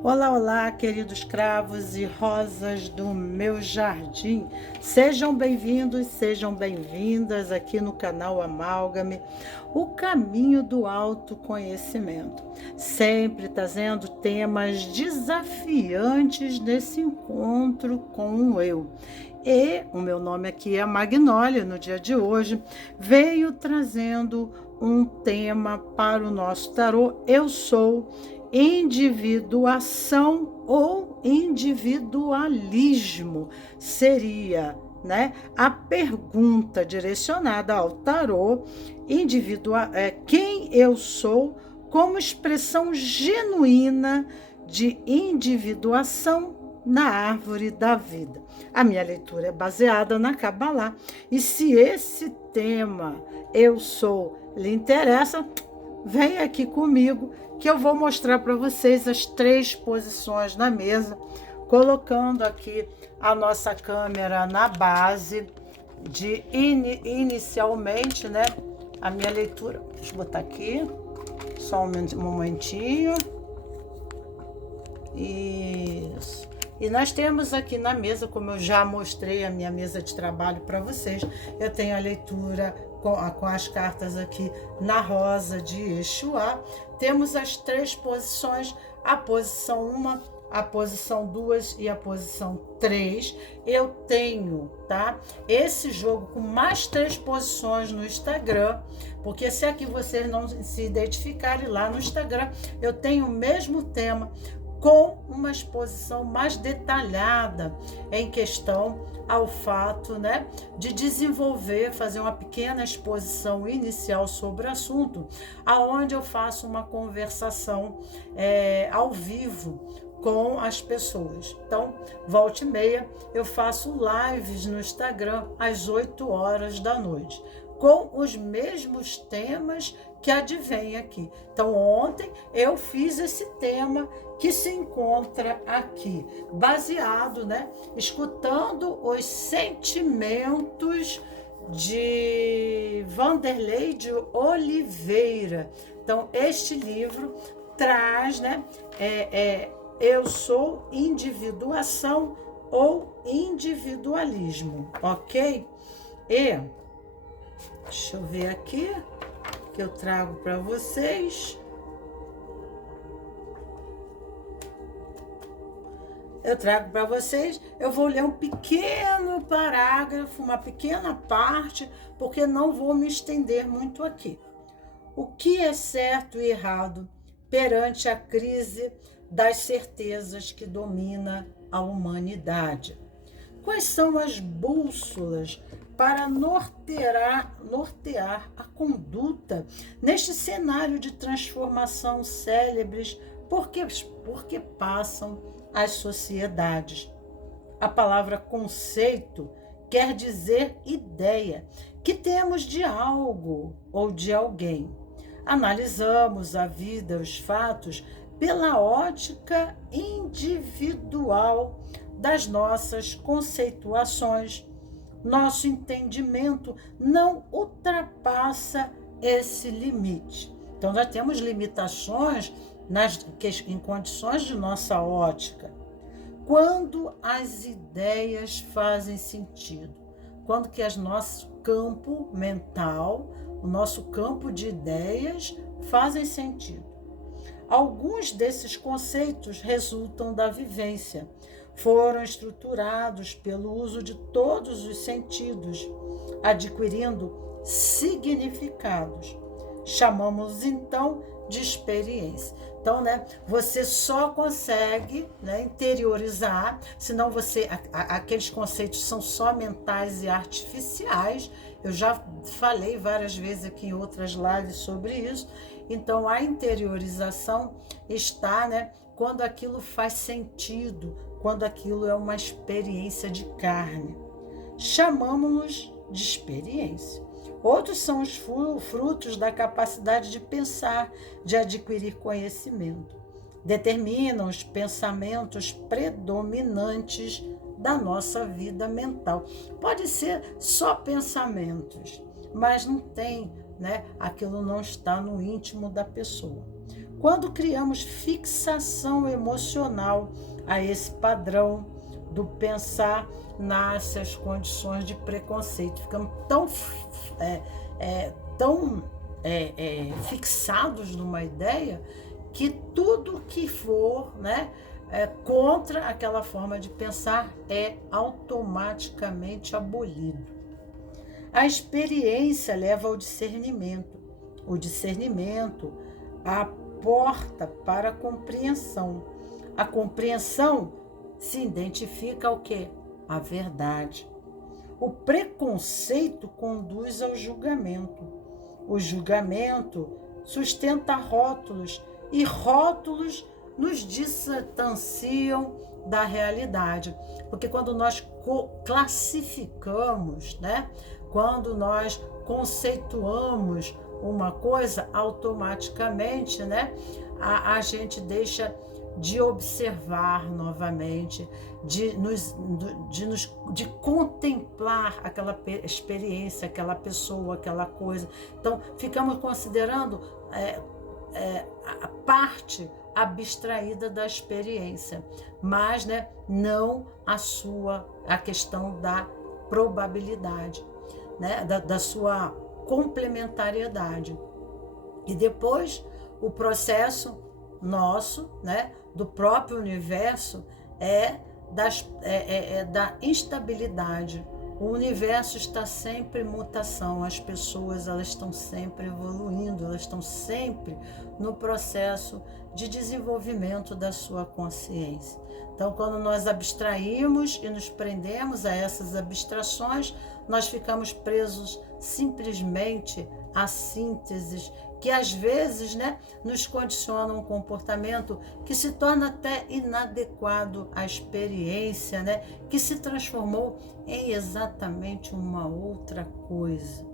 Olá, olá, queridos cravos e rosas do meu jardim. Sejam bem-vindos, sejam bem-vindas aqui no canal Amálgame, o caminho do autoconhecimento. Sempre trazendo temas desafiantes nesse encontro com o eu. E o meu nome aqui é Magnólia. No dia de hoje, veio trazendo um tema para o nosso tarô. Eu sou individuação ou individualismo. Seria, né, a pergunta direcionada ao tarô, quem eu sou como expressão genuína de individuação na árvore da vida. A minha leitura é baseada na Kabbalah. E se esse tema eu sou lhe interessa, vem aqui comigo que eu vou mostrar para vocês as 3 posições na mesa, colocando aqui a nossa câmera na base de inicialmente, né, a minha leitura. Deixa eu botar aqui, só um momentinho. Isso. E nós temos aqui na mesa, como eu já mostrei a minha mesa de trabalho para vocês, eu tenho a leitura com as cartas aqui na rosa de Exuá. Temos as 3 posições, a posição 1, a posição 2 e a posição 3. Eu tenho, tá, esse jogo com mais 3 posições no Instagram, porque se aqui vocês não se identificarem, lá no Instagram eu tenho o mesmo tema, com uma exposição mais detalhada em questão ao fato, né, de desenvolver, fazer uma pequena exposição inicial sobre o assunto, aonde eu faço uma conversação ao vivo com as pessoas. Então, volta e meia, eu faço lives no Instagram às 8 horas da noite, com os mesmos temas que advém aqui. Então, ontem eu fiz esse tema que se encontra aqui, baseado, né, escutando os sentimentos de Vanderlei de Oliveira. Então, este livro traz, né, eu sou individuação ou individualismo, ok? E deixa eu ver aqui que eu trago para vocês. Eu vou ler um pequeno parágrafo, uma pequena parte, porque não vou me estender muito aqui. O que é certo e errado perante a crise das certezas que domina a humanidade? Quais são as bússolas para nortear a conduta neste cenário de transformação célebres porque passam as sociedades? A palavra conceito quer dizer ideia que temos de algo ou de alguém. Analisamos a vida, os fatos, pela ótica individual das nossas conceituações. Nosso entendimento não ultrapassa esse limite. Então, nós temos limitações em condições de nossa ótica. Quando as ideias fazem sentido, quando que o nosso campo mental, o nosso campo de ideias fazem sentido. Alguns desses conceitos resultam da vivência, foram estruturados pelo uso de todos os sentidos, adquirindo significados. Chamamos então de experiência. Então, né, você só consegue, né, interiorizar, senão aqueles conceitos são só mentais e artificiais. Eu já falei várias vezes aqui em outras lives sobre isso. Então, a interiorização está, né, quando aquilo faz sentido, quando aquilo é uma experiência de carne. Chamamos-nos de experiência. Outros são os frutos da capacidade de pensar, de adquirir conhecimento. Determinam os pensamentos predominantes da nossa vida mental. Pode ser só pensamentos, mas não tem, né? Aquilo não está no íntimo da pessoa. quando criamos fixação emocional a esse padrão do pensar, nascem as condições de preconceito. Ficamos tão fixados numa ideia que tudo que for, né, contra aquela forma de pensar é automaticamente abolido. A experiência leva ao discernimento. O discernimento aporta para a compreensão. A compreensão se identifica ao quê? A verdade. O preconceito conduz ao julgamento. O julgamento sustenta rótulos, e rótulos nos distanciam da realidade. Porque quando nós classificamos, né? Quando nós conceituamos uma coisa, automaticamente, né? A gente de observar novamente, de contemplar aquela experiência, aquela pessoa, aquela coisa. Então, ficamos considerando a parte abstraída da experiência, mas, né, não a questão da probabilidade, né, da sua complementariedade. E depois, o processo nosso, né, do próprio universo da instabilidade. O universo está sempre em mutação, as pessoas elas estão sempre evoluindo, elas estão sempre no processo de desenvolvimento da sua consciência. Então, quando nós abstraímos e nos prendemos a essas abstrações, nós ficamos presos simplesmente a sínteses que às vezes, né, nos condiciona um comportamento que se torna até inadequado à experiência, né, que se transformou em exatamente uma outra coisa.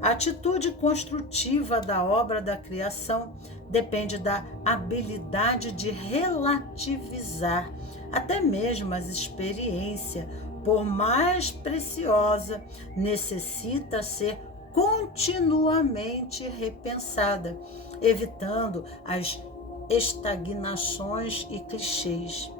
A atitude construtiva da obra da criação depende da habilidade de relativizar até mesmo as experiências, por mais preciosa, necessita ser continuamente repensada, evitando as estagnações e clichês.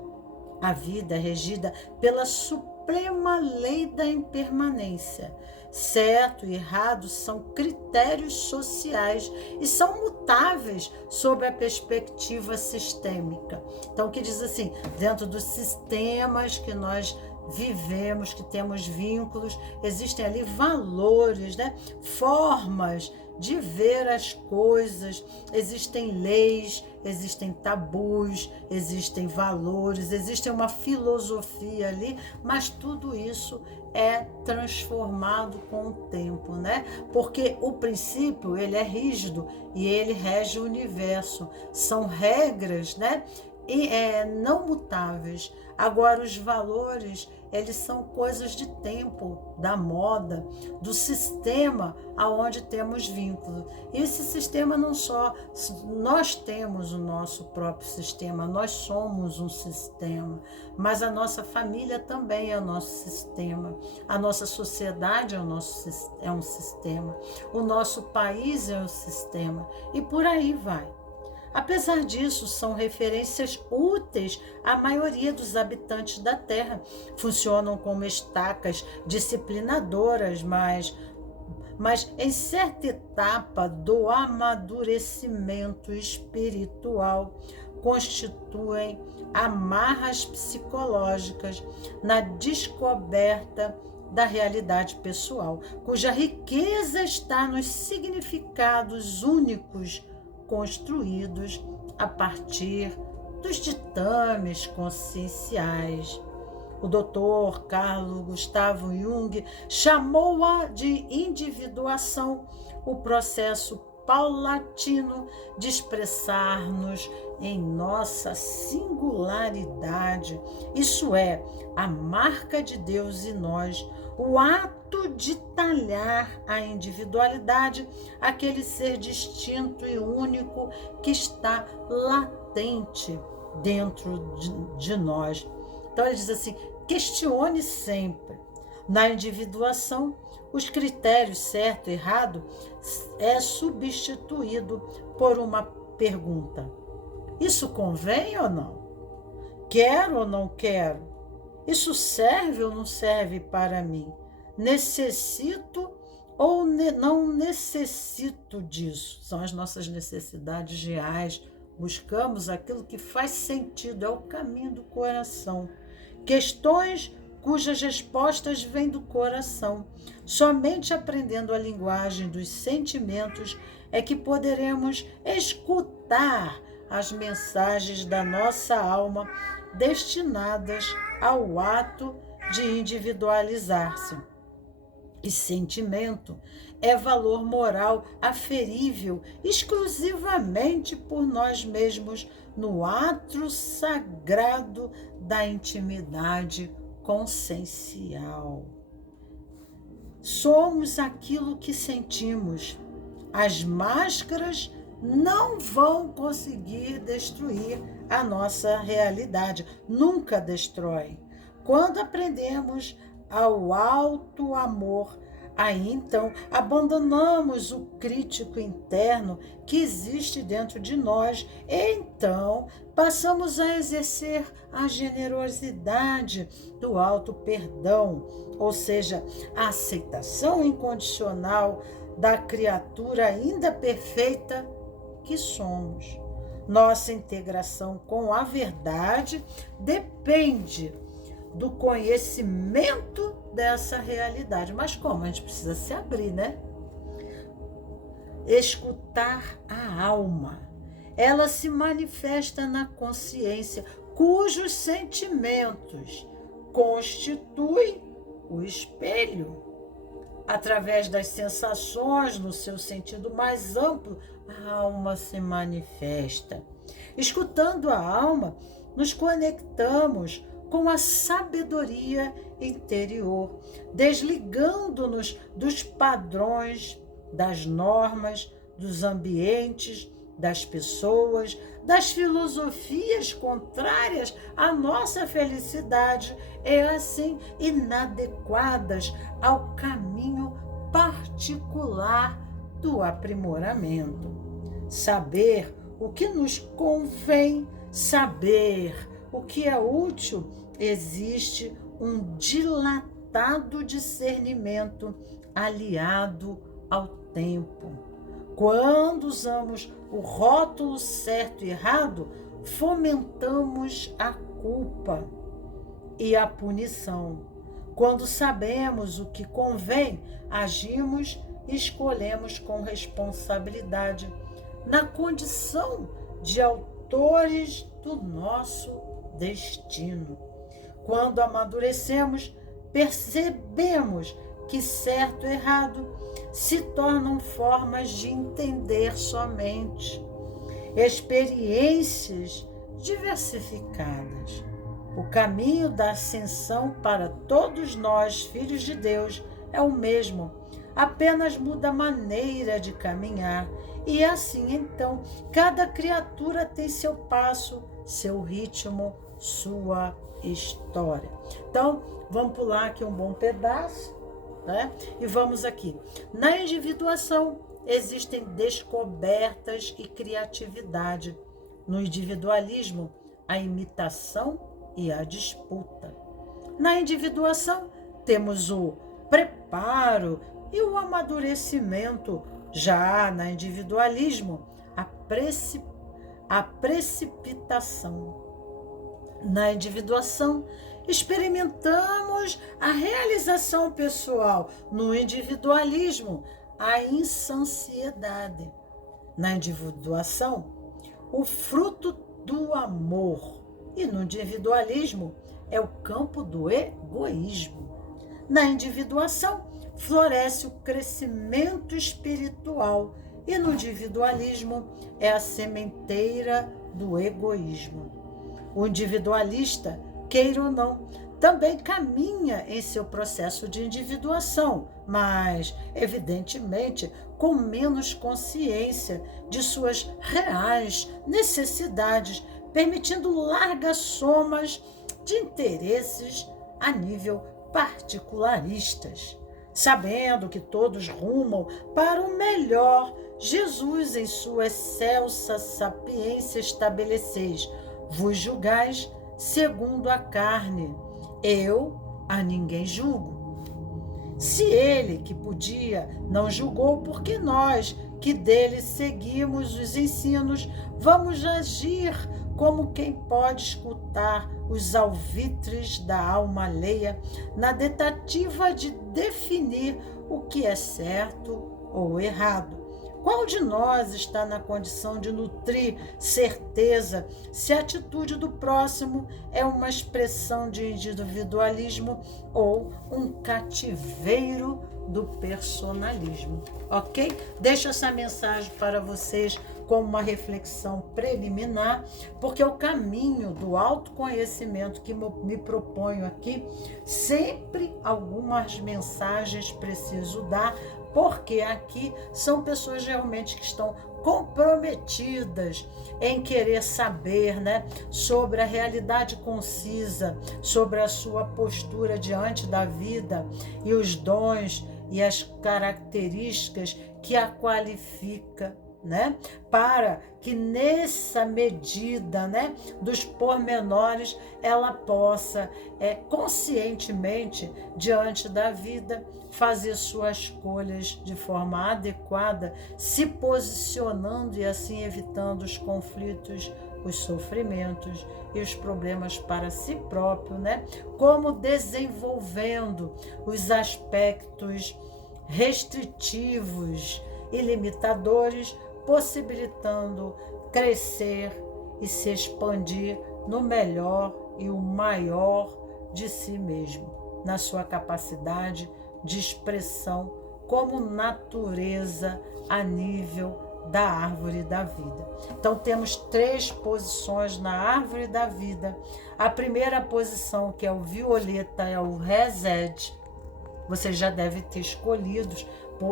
A vida é regida pela suprema lei da impermanência. Certo e errado são critérios sociais e são mutáveis sob a perspectiva sistêmica. Então, o que diz assim, dentro dos sistemas que nós vivemos, que temos vínculos, existem ali valores, né? Formas de ver as coisas, existem leis, existem tabus, existem valores, existe uma filosofia ali, mas tudo isso é transformado com o tempo, né? Porque o princípio, ele é rígido e ele rege o universo. São regras, né? E não mutáveis. Agora, os valores, eles são coisas de tempo, da moda, do sistema aonde temos vínculo. E esse sistema não só, nós temos o nosso próprio sistema, nós somos um sistema, mas a nossa família também é o nosso sistema, a nossa sociedade é um sistema, o nosso país é um sistema, e por aí vai. Apesar disso, são referências úteis à maioria dos habitantes da Terra. Funcionam como estacas disciplinadoras, mas em certa etapa do amadurecimento espiritual, constituem amarras psicológicas na descoberta da realidade pessoal, cuja riqueza está nos significados únicos construídos a partir dos ditames conscienciais. O Dr. Carl Gustav Jung chamou-a de individuação, o processo paulatino de expressar-nos em nossa singularidade, isso é, a marca de Deus em nós, o ato de talhar a individualidade, aquele ser distinto e único que está latente dentro de nós. Então ele diz assim, questione sempre. Na individuação, os critérios certo e errado é substituído por uma pergunta: isso convém ou não? Quero ou não quero? Isso serve ou não serve para mim? Necessito ou não necessito disso? São as nossas necessidades reais. Buscamos aquilo que faz sentido, é o caminho do coração. Questões cujas respostas vêm do coração. Somente aprendendo a linguagem dos sentimentos é que poderemos escutar as mensagens da nossa alma destinadas ao ato de individualizar-se. E sentimento é valor moral aferível exclusivamente por nós mesmos no ato sagrado da intimidade consciencial. Somos aquilo que sentimos. As máscaras não vão conseguir destruir a nossa realidade, nunca destrói. Quando aprendemos ao alto amor, aí então abandonamos o crítico interno que existe dentro de nós, e então passamos a exercer a generosidade do alto perdão, ou seja, a aceitação incondicional da criatura ainda perfeita que somos. Nossa integração com a verdade depende do conhecimento dessa realidade. Mas como? A gente precisa se abrir, né? Escutar a alma. Ela se manifesta na consciência, cujos sentimentos constituem o espelho. Através das sensações, no seu sentido mais amplo, a alma se manifesta. Escutando a alma, nos conectamos com a sabedoria interior, desligando-nos dos padrões, das normas, dos ambientes, das pessoas, das filosofias contrárias à nossa felicidade e assim inadequadas ao caminho particular do aprimoramento. Saber o que nos convém, saber o que é útil, existe um dilatado discernimento aliado ao tempo. Quando usamos o rótulo certo e errado, fomentamos a culpa e a punição. Quando sabemos o que convém, agimos e escolhemos com responsabilidade, na condição de autores do nosso destino. Quando amadurecemos, percebemos que certo e errado se tornam formas de entender somente, experiências diversificadas. O caminho da ascensão para todos nós, filhos de Deus, é o mesmo, apenas muda a maneira de caminhar. E assim, então, cada criatura tem seu passo, seu ritmo, sua história. Então, vamos pular aqui um bom pedaço, né? E vamos aqui. Na individuação, existem descobertas e criatividade. No individualismo, a imitação e a disputa. Na individuação, temos o preparo e o amadurecimento. Já na individualismo, a precipitação. Na individuação, experimentamos a realização pessoal. No individualismo, a insansiedade. Na individuação, o fruto do amor. E no individualismo, é o campo do egoísmo. Na individuação, floresce o crescimento espiritual. E no individualismo, é a sementeira do egoísmo. O individualista, queira ou não, também caminha em seu processo de individuação, mas, evidentemente, com menos consciência de suas reais necessidades, permitindo largas somas de interesses a nível particularistas, sabendo que todos rumam para o melhor Jesus, em sua excelsa sapiência, estabeleceis: vos julgais segundo a carne, eu a ninguém julgo. Se ele, que podia, não julgou, porque nós, que dele seguimos os ensinos, vamos agir como quem pode escutar os alvitres da alma alheia, na tentativa de definir o que é certo ou errado? Qual de nós está na condição de nutrir certeza se a atitude do próximo é uma expressão de individualismo ou um cativeiro do personalismo? Ok? Deixo essa mensagem para vocês como uma reflexão preliminar, porque o caminho do autoconhecimento que me proponho aqui, sempre algumas mensagens preciso dar, porque aqui são pessoas realmente que estão comprometidas em querer saber, né, sobre a realidade concisa, sobre a sua postura diante da vida e os dons e as características que a qualifica, né, para que nessa medida, né, dos pormenores ela possa conscientemente diante da vida fazer suas escolhas de forma adequada, se posicionando e assim evitando os conflitos, os sofrimentos e os problemas para si próprio, né, como desenvolvendo os aspectos restritivos e limitadores, possibilitando crescer e se expandir no melhor e o maior de si mesmo, na sua capacidade de expressão como natureza a nível da árvore da vida. Então temos 3 posições na árvore da vida. A primeira posição, que é o violeta, é o Resed. Vocês já devem ter escolhido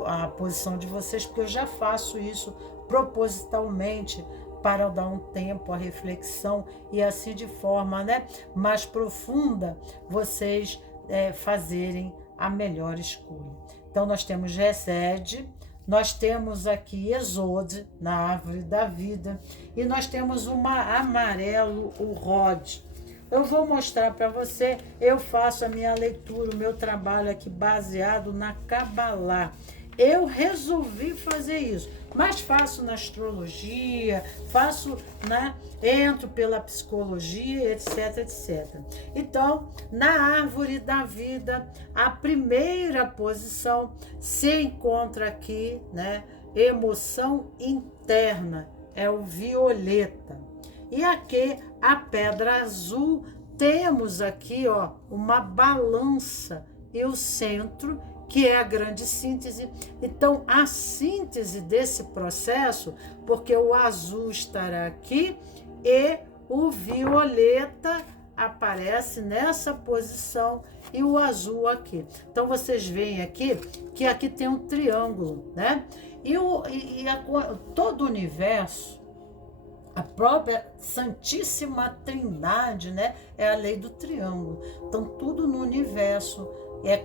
a posição de vocês, porque eu já faço isso propositalmente para dar um tempo à reflexão e assim de forma, né, mais profunda vocês fazerem a melhor escolha. Então nós temos Resed, nós temos aqui Exode na árvore da vida e nós temos uma amarelo, o Rod. Eu vou mostrar para você, eu faço a minha leitura, o meu trabalho aqui baseado na Kabbalah. Eu resolvi fazer isso, mas faço na astrologia, faço, né, entro pela psicologia, etc, etc. Então, na árvore da vida, a primeira posição se encontra aqui, né, emoção interna, é o violeta. E aqui, a pedra azul, temos aqui, ó, uma balança e o centro, que é a grande síntese. Então, a síntese desse processo, porque o azul estará aqui e o violeta aparece nessa posição e o azul aqui. Então, vocês veem aqui que aqui tem um triângulo, né? Todo o universo, a própria Santíssima Trindade, né, é a lei do triângulo. Então, tudo no universo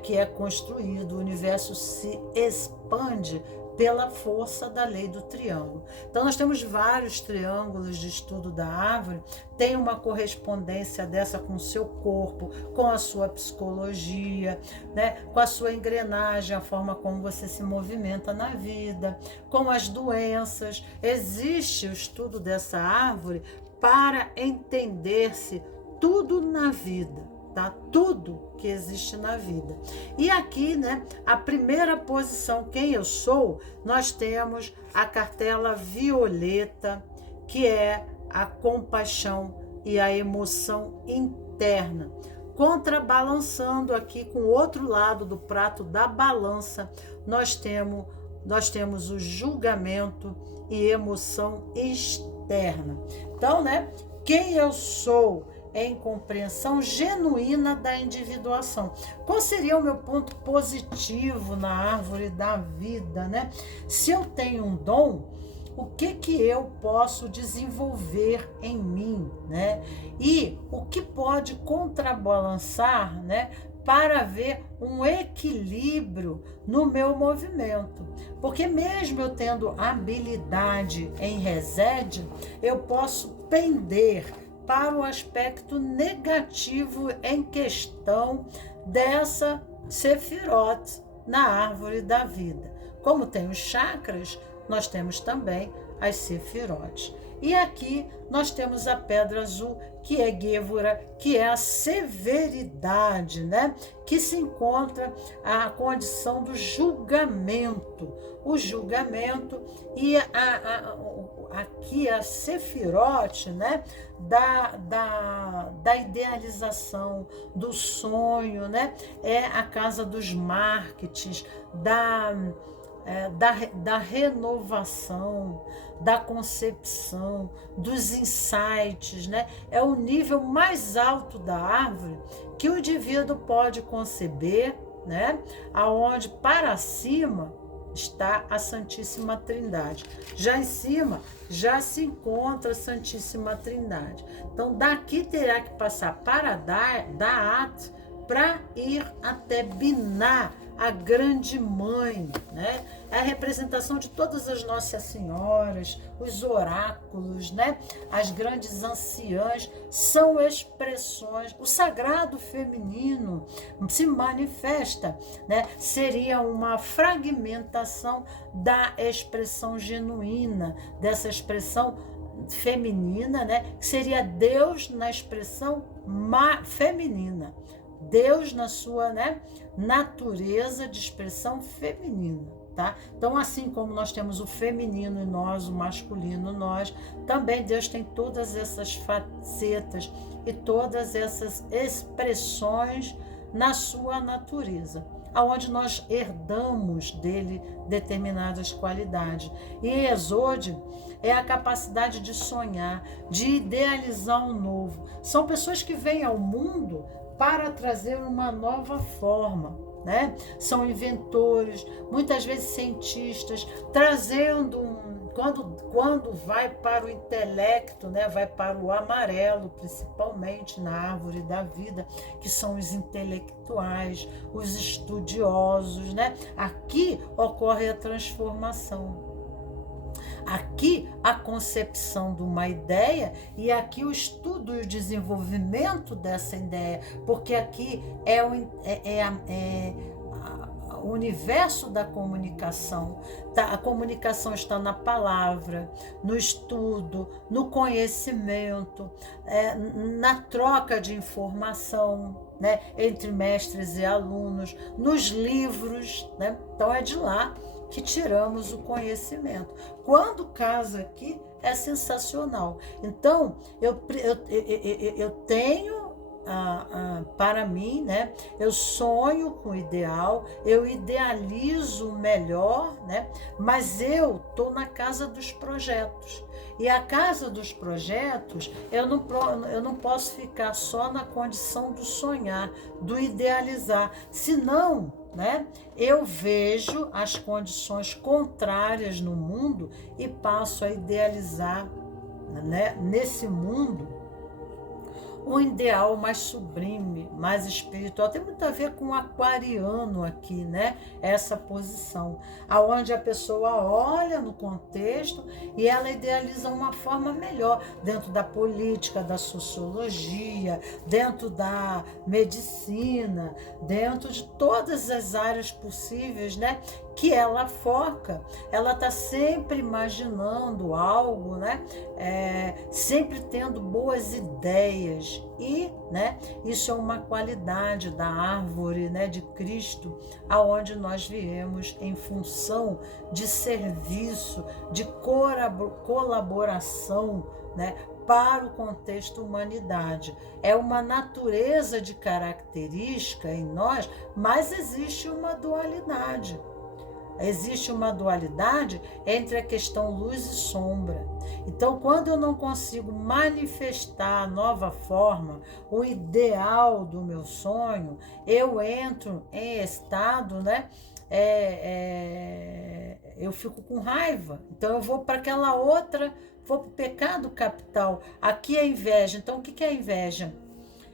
que é construído, o universo se expande pela força da lei do triângulo. Então, nós temos vários triângulos de estudo da árvore, tem uma correspondência dessa com o seu corpo, com a sua psicologia, né? Com a sua engrenagem, a forma como você se movimenta na vida, com as doenças. Existe o estudo dessa árvore para entender-se tudo na vida. Tá? Tudo que existe na vida. E aqui, né, a primeira posição, quem eu sou, nós temos a cartela violeta, que é a compaixão e a emoção interna. Contrabalançando aqui com o outro lado do prato da balança, nós temos o julgamento e emoção externa. Então, né, quem eu sou em compreensão genuína da individuação. Qual seria o meu ponto positivo na árvore da vida, né? Se eu tenho um dom, o que eu posso desenvolver em mim, né? E o que pode contrabalançar, né, para ver um equilíbrio no meu movimento. Porque mesmo eu tendo habilidade em Resed, eu posso pender para o aspecto negativo em questão dessa Sefirot na árvore da vida. Como tem os chakras, nós temos também as Sefirot. E aqui nós temos a pedra azul, que é Gevura, que é a severidade, né? Que se encontra a condição do julgamento. O julgamento e aqui a Sefirot, né? Da idealização, do sonho, né? É a casa dos marketings, da renovação, da concepção, dos insights, né? É o nível mais alto da árvore que o indivíduo pode conceber, né? Aonde para cima está a Santíssima Trindade. Já em cima já se encontra a Santíssima Trindade. Então daqui terá que passar para Da'at para ir até Biná, a grande mãe, né? É a representação de todas as Nossas Senhoras, os oráculos, né? As grandes anciãs são expressões. O sagrado feminino se manifesta, né? Seria uma fragmentação da expressão genuína, dessa expressão feminina, né? Que seria Deus na expressão feminina. Deus na sua, né, natureza de expressão feminina, tá? Então, assim como nós temos o feminino em nós, o masculino em nós, também Deus tem todas essas facetas e todas essas expressões na sua natureza, aonde nós herdamos dele determinadas qualidades. E Exode é a capacidade de sonhar, de idealizar um novo. São pessoas que vêm ao mundo para trazer uma nova forma, né? São inventores, muitas vezes cientistas, trazendo quando vai para o intelecto, né? Vai para o amarelo, principalmente na árvore da vida, que são os intelectuais, os estudiosos, né? Aqui ocorre a transformação. Aqui a concepção de uma ideia e aqui o estudo e o desenvolvimento dessa ideia, porque aqui é o universo da comunicação. A comunicação está na palavra, no estudo, no conhecimento, na troca de informação, né, entre mestres e alunos, nos livros, né? Então é de lá que tiramos o conhecimento. Quando casa aqui, é sensacional. Então, eu tenho, para mim, né? Eu sonho com o ideal, eu idealizo o melhor, né? Mas eu estou na casa dos projetos. E a casa dos projetos, eu não posso ficar só na condição do sonhar, do idealizar. Senão, né, eu vejo as condições contrárias no mundo e passo a idealizar, né, nesse mundo um ideal mais sublime, mais espiritual. Tem muito a ver com o aquariano aqui, né? Essa posição, aonde a pessoa olha no contexto e ela idealiza uma forma melhor, dentro da política, da sociologia, dentro da medicina, dentro de todas as áreas possíveis, né? Que ela foca, ela está sempre imaginando algo, né? Sempre tendo boas ideias e, né? Isso é uma qualidade da árvore, né? De Cristo, aonde nós viemos em função de serviço, de colaboração, né? Para o contexto humanidade. É uma natureza de característica em nós, mas existe uma dualidade. Existe uma dualidade entre a questão luz e sombra. Então, quando eu não consigo manifestar a nova forma, o ideal do meu sonho, eu entro em estado, né? Eu fico com raiva. Então, eu vou para aquela outra, vou para o pecado capital. Aqui é inveja. Então, o que é a inveja?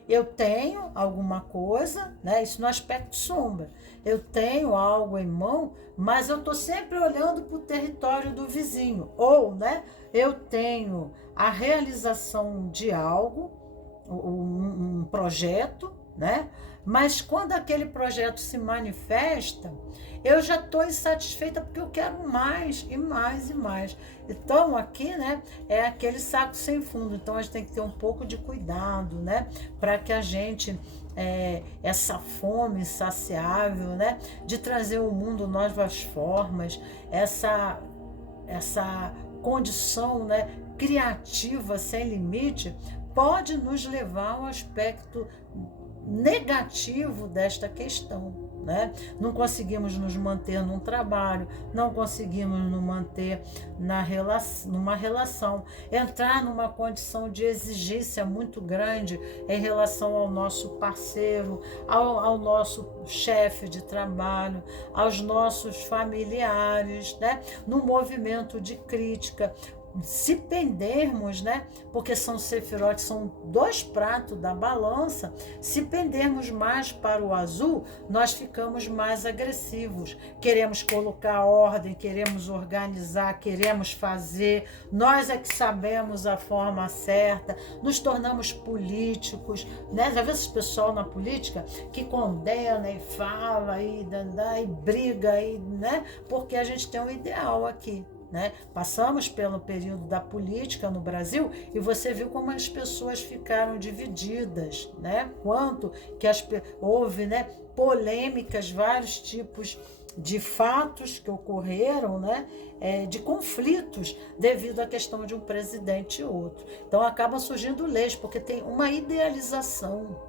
eu tenho alguma coisa, né? Isso no aspecto sombra. Eu tenho algo em mão, mas eu estou sempre olhando para o território do vizinho. Ou, né? Eu tenho a realização de algo, um projeto, né? Mas quando aquele projeto se manifesta, eu já estou insatisfeita porque eu quero mais e mais e mais. Então aqui, né, é aquele saco sem fundo. Então a gente tem que ter um pouco de cuidado, né, para que a gente essa fome insaciável, né, de trazer ao mundo novas formas, essa condição, né, criativa sem limite, pode nos levar ao aspecto negativo desta questão, né? Não conseguimos nos manter num trabalho, não conseguimos nos manter numa relação, entrar numa condição de exigência muito grande em relação ao nosso parceiro, ao nosso chefe de trabalho, aos nossos familiares, né? Num movimento de crítica. Se pendermos, né, porque são sefirotes, são 2 pratos da balança, se pendermos mais para o azul, nós ficamos mais agressivos, queremos colocar ordem, queremos organizar, queremos fazer, nós é que sabemos a forma certa, nos tornamos políticos, né? Já viu esse pessoal na política que condena e fala e briga, né? Porque a gente tem um ideal aqui. Né? Passamos pelo período da política no Brasil e você viu como as pessoas ficaram divididas, né? Quanto que houve, né, polêmicas, vários tipos de fatos que ocorreram, né, de conflitos devido à questão de um presidente e outro. Então acabam surgindo leis, porque tem uma idealização.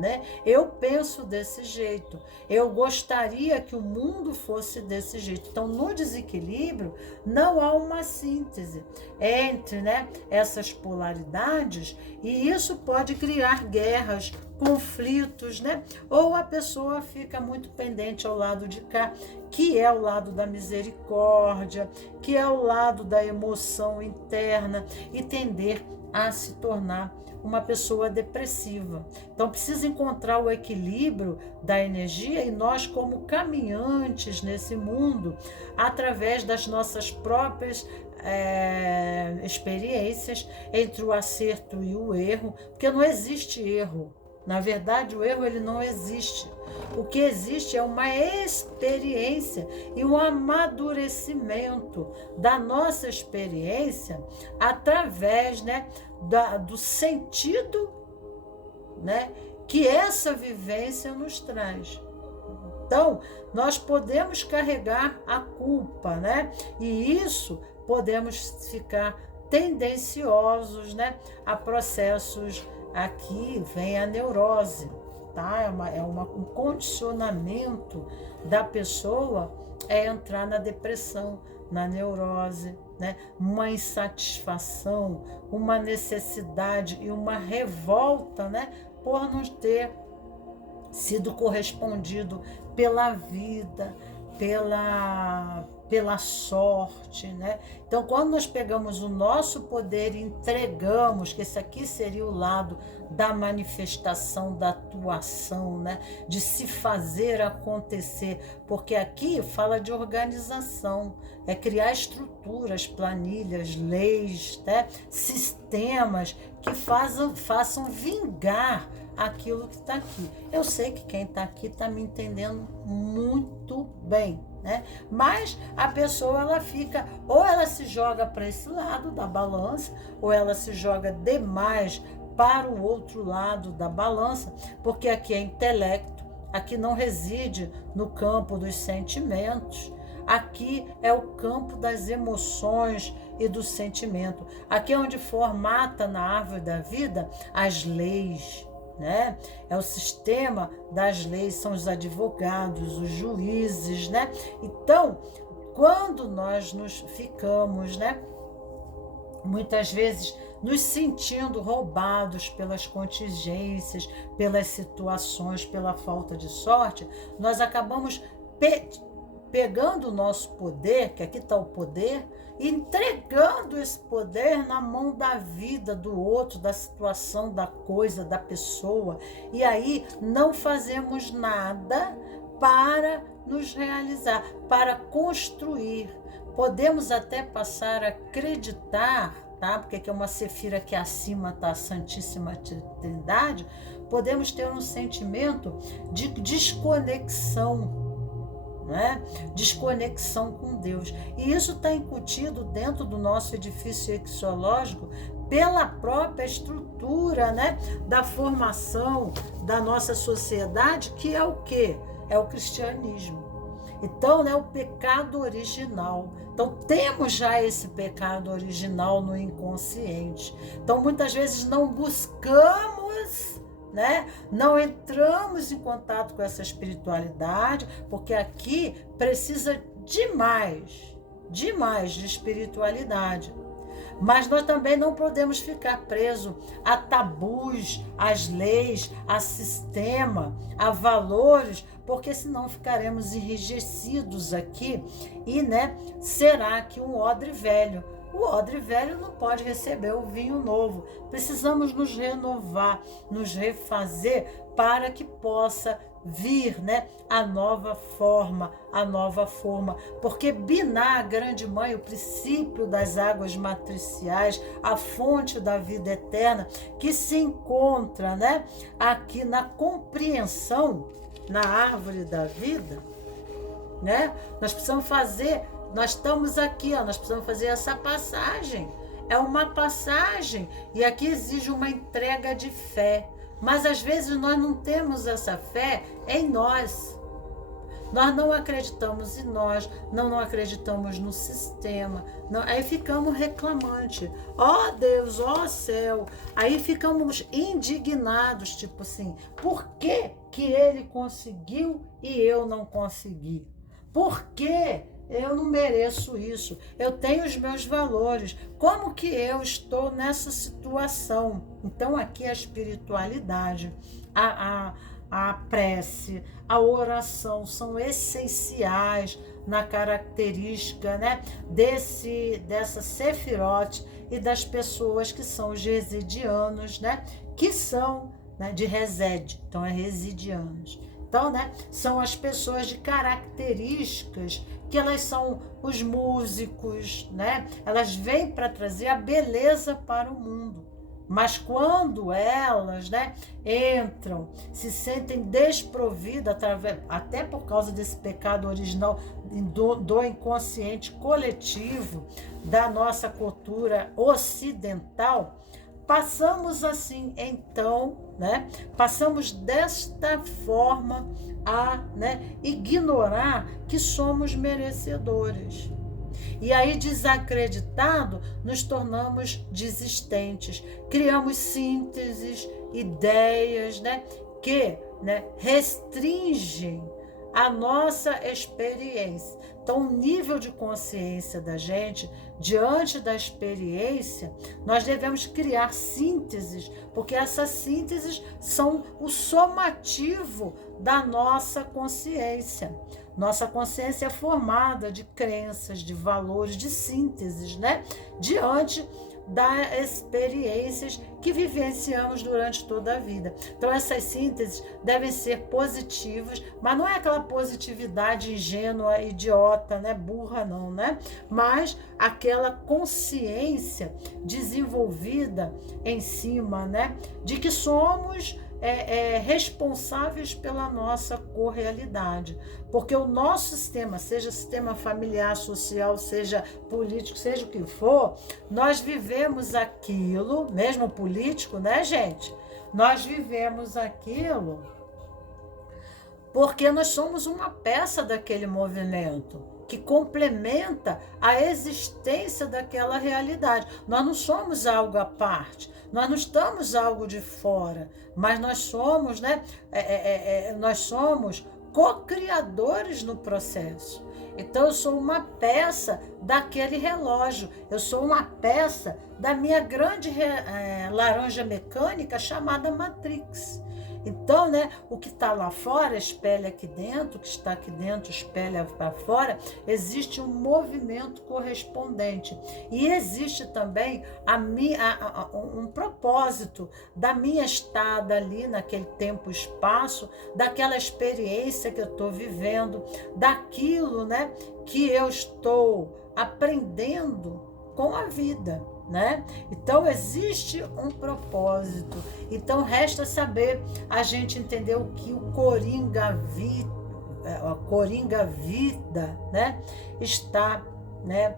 Né? Eu penso desse jeito, eu gostaria que o mundo fosse desse jeito. Então, no desequilíbrio, não há uma síntese entre, né, essas polaridades, e isso pode criar guerras, conflitos, né? Ou a pessoa fica muito pendente ao lado de cá, que é o lado da misericórdia, que é o lado da emoção interna, e tender a se tornar uma pessoa depressiva. Então precisa encontrar o equilíbrio da energia, e nós, como caminhantes nesse mundo, através das nossas próprias experiências, entre o acerto e o erro, porque não existe erro. Na verdade, o erro ele não existe. O que existe é uma experiência e um amadurecimento da nossa experiência através, né, do sentido, né, que essa vivência nos traz. Então, nós podemos carregar a culpa, né? E isso podemos ficar tendenciosos, né, a processos. Aqui vem a neurose, tá? Um condicionamento da pessoa entrar na depressão, na neurose, né? Uma insatisfação, uma necessidade e uma revolta, né? Por não ter sido correspondido pela vida, pela sorte, né? Então, quando nós pegamos o nosso poder e entregamos, que esse aqui seria o lado da manifestação, da atuação, né? De se fazer acontecer, porque aqui fala de organização, é criar estruturas, planilhas, leis, né? Sistemas que façam vingar aquilo que está aqui. Eu sei que quem está aqui está me entendendo muito bem, né? Mas a pessoa, ela fica, ou ela se joga para esse lado da balança, ou ela se joga demais para o outro lado da balança, porque aqui é intelecto, aqui não reside no campo dos sentimentos, aqui é o campo das emoções e do sentimento. Aqui é onde formata na árvore da vida as leis, né? É o sistema das leis, são os advogados, os juízes, né? Então, quando nós nos ficamos, né, muitas vezes nos sentindo roubados pelas contingências, pelas situações, pela falta de sorte, nós acabamos pegando o nosso poder, que aqui está o poder, e entregando esse poder na mão da vida do outro, da situação, da coisa, da pessoa. E aí não fazemos nada para nos realizar, para construir. Podemos até passar a acreditar, tá? Porque aqui é uma sefira que acima está a Santíssima Trindade. Podemos ter um sentimento de desconexão, né? Desconexão com Deus. E isso está incutido dentro do nosso edifício axiológico pela própria estrutura, né? Da formação da nossa sociedade, que é o quê? É o cristianismo. Então, né, o pecado original. Então, temos já esse pecado original no inconsciente. Então, muitas vezes não buscamos, né? Não entramos em contato com essa espiritualidade, porque aqui precisa demais de espiritualidade. Mas nós também não podemos ficar presos a tabus, às leis, a sistema, a valores, porque senão ficaremos enrijecidos aqui e, né, será que um odre velho. O odre velho não pode receber o vinho novo. Precisamos nos renovar, nos refazer para que possa vir, né, a nova forma, porque Binah, a grande mãe, o princípio das águas matriciais, a fonte da vida eterna, que se encontra, né, aqui na compreensão, na árvore da vida, né? Nós precisamos fazer, nós estamos aqui, ó, nós precisamos fazer essa passagem. É uma passagem e aqui exige uma entrega de fé. Mas às vezes nós não temos essa fé em nós. Nós não acreditamos em nós, não acreditamos no sistema. Não, aí ficamos reclamantes. Ó Deus, ó céu. Aí ficamos indignados, tipo assim, por que ele conseguiu e eu não consegui? Por que eu não mereço isso? Eu tenho os meus valores. Como que eu estou nessa situação? Então aqui a espiritualidade, a prece, a oração são essenciais na característica, né, dessa Sefirote e das pessoas que são os residianos, né, que são, né, de resede, então é residianos. Então, né, são as pessoas de características que elas são os músicos, né? Elas vêm para trazer a beleza para o mundo. Mas quando elas, né, entram, se sentem desprovidas, até por causa desse pecado original do inconsciente coletivo da nossa cultura ocidental, passamos assim, então, né, passamos desta forma a, né, ignorar que somos merecedores. E aí, desacreditado, nos tornamos desistentes. Criamos sínteses, ideias, né, que, né, restringem a nossa experiência. Então, o nível de consciência da gente, diante da experiência, nós devemos criar sínteses, porque essas sínteses são o somativo da nossa consciência. Nossa consciência é formada de crenças, de valores, de sínteses, né? Diante das experiências que vivenciamos durante toda a vida. Então, essas sínteses devem ser positivas, mas não é aquela positividade ingênua, idiota, né? Burra, não, né? Mas aquela consciência desenvolvida em cima, né? De que somos responsáveis pela nossa correalidade, porque o nosso sistema, seja sistema familiar, social, seja político, seja o que for, nós vivemos aquilo, mesmo político, né, gente? Nós vivemos aquilo porque nós somos uma peça daquele movimento que complementa a existência daquela realidade. Nós não somos algo à parte, nós não estamos algo de fora, mas nós somos, né? Nós somos co-criadores no processo. Então eu sou uma peça daquele relógio, eu sou uma peça da minha grande laranja mecânica chamada Matrix. Então, né, o que está lá fora espelha aqui dentro, o que está aqui dentro espelha para fora. Existe um movimento correspondente. E existe também um propósito da minha estada ali naquele tempo e espaço, daquela experiência que eu estou vivendo, daquilo, né, que eu estou aprendendo com a vida, né? Então existe um propósito. Então resta saber a gente entender o que o Coringa Vida, né, está, né,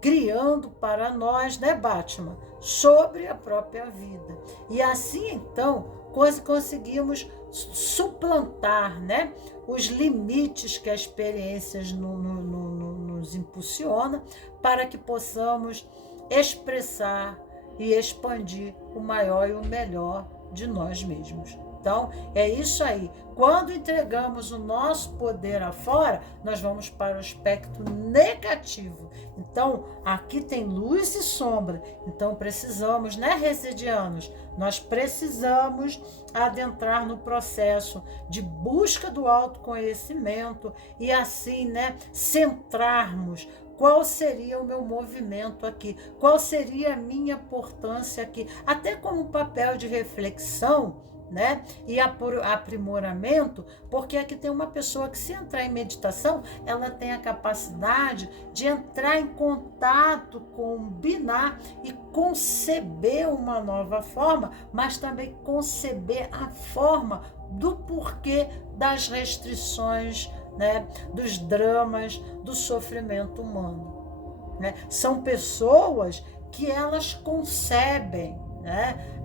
criando para nós, né, Batman, sobre a própria vida. E assim, então, conseguimos suplantar, né, os limites que a experiência nos impulsiona, para que possamos expressar e expandir o maior e o melhor de nós mesmos. Então, é isso aí. Quando entregamos o nosso poder afora, nós vamos para o aspecto negativo. Então, aqui tem luz e sombra. Então, precisamos, né, residianos? Nós precisamos adentrar no processo de busca do autoconhecimento e assim, né, centrarmos. Qual seria o meu movimento aqui? Qual seria a minha importância aqui? Até como papel de reflexão, né? E aprimoramento, porque aqui tem uma pessoa que, se entrar em meditação, ela tem a capacidade de entrar em contato, combinar e conceber uma nova forma, mas também conceber a forma do porquê das restrições, né, dos dramas, do sofrimento humano, né? São pessoas que elas concebem, né?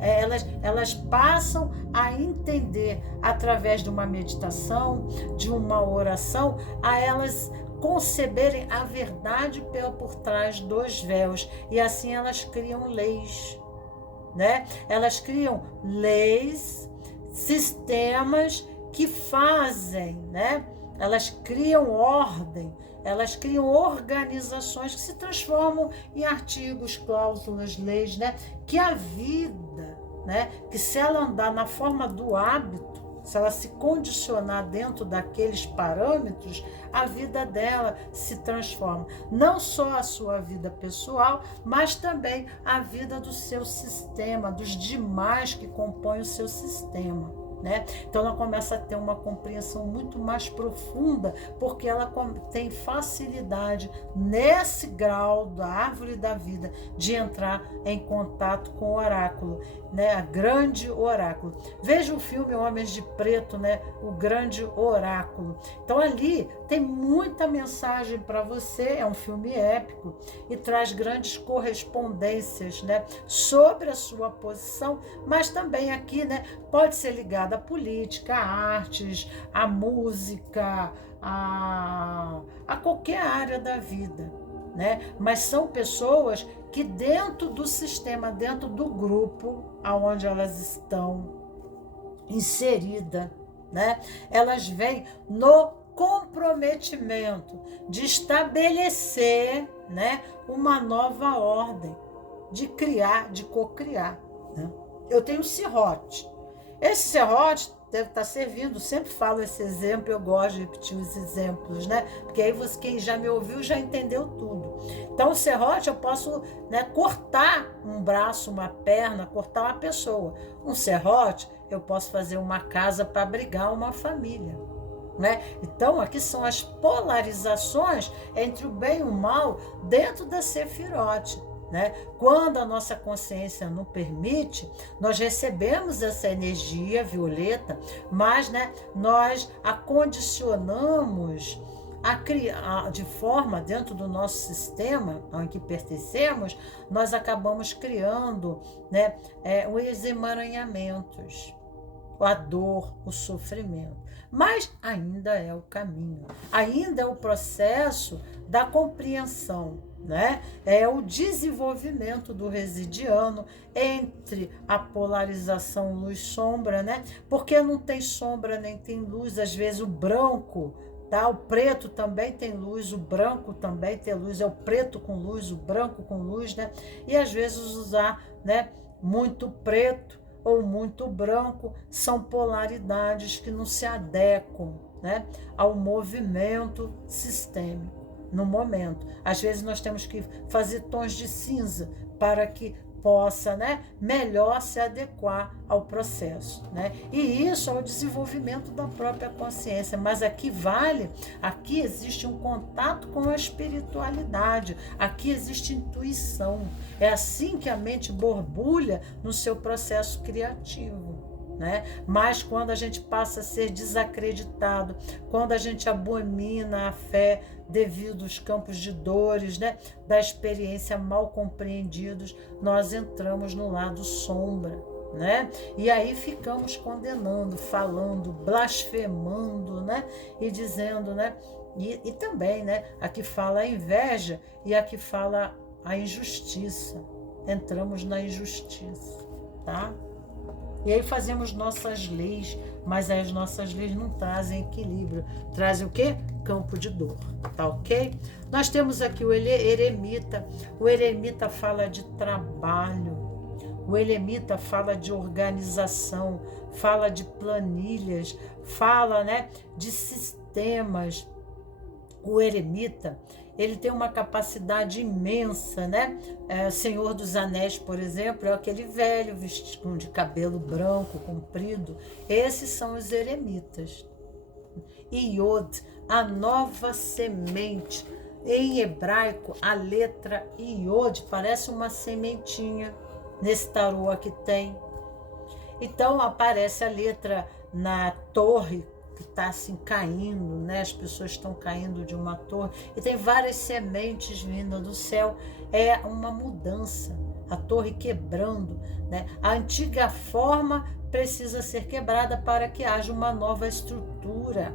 Elas passam a entender através de uma meditação, de uma oração, a elas conceberem a verdade por trás dos véus, e assim elas criam leis, né? Elas criam leis, sistemas que fazem, né? Elas criam ordem, elas criam organizações que se transformam em artigos, cláusulas, leis, né? Que a vida, né, que se ela andar na forma do hábito, se ela se condicionar dentro daqueles parâmetros, a vida dela se transforma. Não só a sua vida pessoal, mas também a vida do seu sistema, dos demais que compõem o seu sistema, né? Então ela começa a ter uma compreensão muito mais profunda, porque ela tem facilidade nesse grau da árvore da vida de entrar em contato com o oráculo, né? A grande oráculo. Veja o filme Homens de Preto, né? O grande oráculo. Então ali tem muita mensagem para você. É um filme épico e traz grandes correspondências, né, sobre a sua posição, mas também aqui, né, pode ser ligada à política, à artes, à música, a qualquer área da vida, né? Mas são pessoas que dentro do sistema, dentro do grupo aonde elas estão inseridas, né, elas vêm no comprometimento de estabelecer, né, uma nova ordem, de criar, de cocriar, né? Eu tenho um serrote. Esse serrote deve estar servindo, sempre falo esse exemplo, eu gosto de repetir os exemplos, né? Porque aí você, quem já me ouviu, já entendeu tudo. Então, o serrote, eu posso, né, cortar um braço, uma perna, cortar uma pessoa. Um serrote, eu posso fazer uma casa para abrigar uma família, né? Então, aqui são as polarizações entre o bem e o mal dentro da Sefirote, né? Quando a nossa consciência não permite, nós recebemos essa energia violeta, mas, né, nós a condicionamos a criar de forma, dentro do nosso sistema ao que pertencemos, nós acabamos criando, né, os emaranhamentos, a dor, o sofrimento. Mas ainda é o caminho, ainda é o processo da compreensão, né? É o desenvolvimento do residiano entre a polarização luz-sombra, né? Porque não tem sombra nem tem luz. Às vezes o branco, tá? O preto também tem luz, o branco também tem luz, é o preto com luz, o branco com luz, né? E às vezes usar, né, muito preto, ou muito branco, são polaridades que não se adequam, né, ao movimento sistêmico no momento. Às vezes nós temos que fazer tons de cinza para que possa, né, melhor se adequar ao processo, né? E isso é o desenvolvimento da própria consciência. Mas aqui existe um contato com a espiritualidade, aqui existe intuição. É assim que a mente borbulha no seu processo criativo, né? Mas quando a gente passa a ser desacreditado, quando a gente abomina a fé devido aos campos de dores, né, da experiência mal compreendidos, nós entramos no lado sombra, né? E aí ficamos condenando, falando, blasfemando, né? E dizendo, né? E também, né? Aqui fala a inveja e aqui fala a injustiça. Entramos na injustiça, tá? E aí fazemos nossas leis, mas as nossas leis não trazem equilíbrio. Trazem o quê? Campo de dor, tá ok? Nós temos aqui o eremita. O eremita fala de trabalho. O eremita fala de organização, fala de planilhas, fala, né, de sistemas. O eremita, ele tem uma capacidade imensa, né? Senhor dos Anéis, por exemplo, é aquele velho vestido de cabelo branco, comprido. Esses são os eremitas. Iod, a nova semente. Em hebraico, a letra Iod parece uma sementinha. Nesse tarô aqui tem. Então aparece a letra na torre, que está assim caindo, né? As pessoas estão caindo de uma torre e tem várias sementes vindo do céu. É uma mudança, a torre quebrando, né? A antiga forma precisa ser quebrada para que haja uma nova estrutura,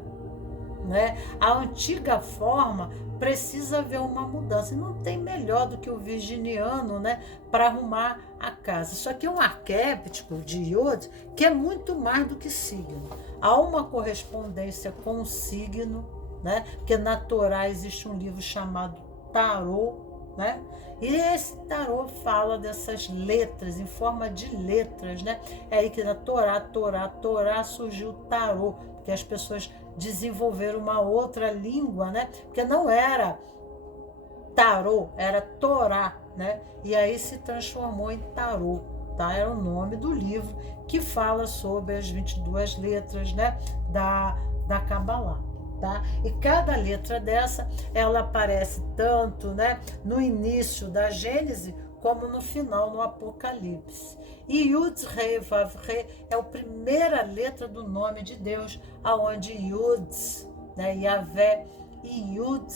né? A antiga forma precisa haver uma mudança. E não tem melhor do que o virginiano, né, para arrumar a casa. Isso aqui é um arquétipo de Iod que é muito mais do que signo. Há uma correspondência com o signo, né? Porque na Torá existe um livro chamado Tarô, né? E esse tarô fala dessas letras, em forma de letras, né? É aí que na Torá surgiu o tarô, porque as pessoas desenvolveram uma outra língua, né? Porque não era tarô, era Torá, né? E aí se transformou em tarô, tá? Era o nome do livro que fala sobre as 22 letras, né, da Cabalá. Tá? E cada letra dessa, ela aparece tanto, né, no início da Gênese, como no final, no Apocalipse. E Yud, Rei, Vav, Rei é a primeira letra do nome de Deus, aonde Yud, né, Yahvé, e Yud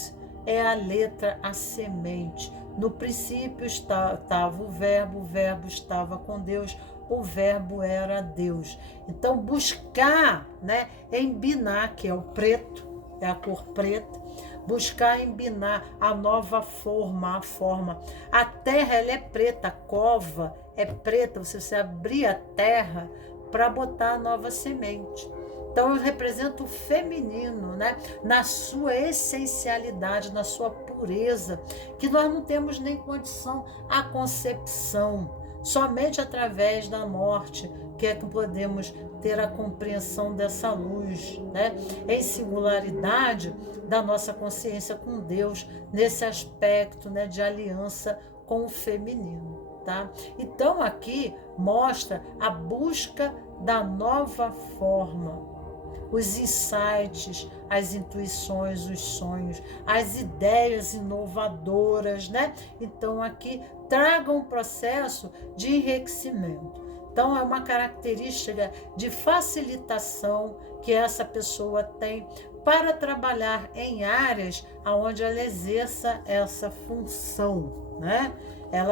é a letra, a semente. No princípio estava o verbo estava com Deus, o verbo era Deus. Então, buscar, né, em Biná, que é o preto, é a cor preta, buscar em Biná a nova forma, a forma. A terra, ela é preta, a cova é preta, você abrir a terra para botar a nova semente. Então, eu represento o feminino, né? Na sua essencialidade, na sua pureza, que nós não temos nem condição à concepção. Somente através da morte que é que podemos ter a compreensão dessa luz, né? Em singularidade da nossa consciência com Deus, nesse aspecto, né, de aliança com o feminino, tá? Então, aqui mostra a busca da nova forma, os insights, as intuições, os sonhos, as ideias inovadoras, né? Então, aqui tragam um processo de enriquecimento. Então, é uma característica de facilitação que essa pessoa tem para trabalhar em áreas onde ela exerça essa função, né?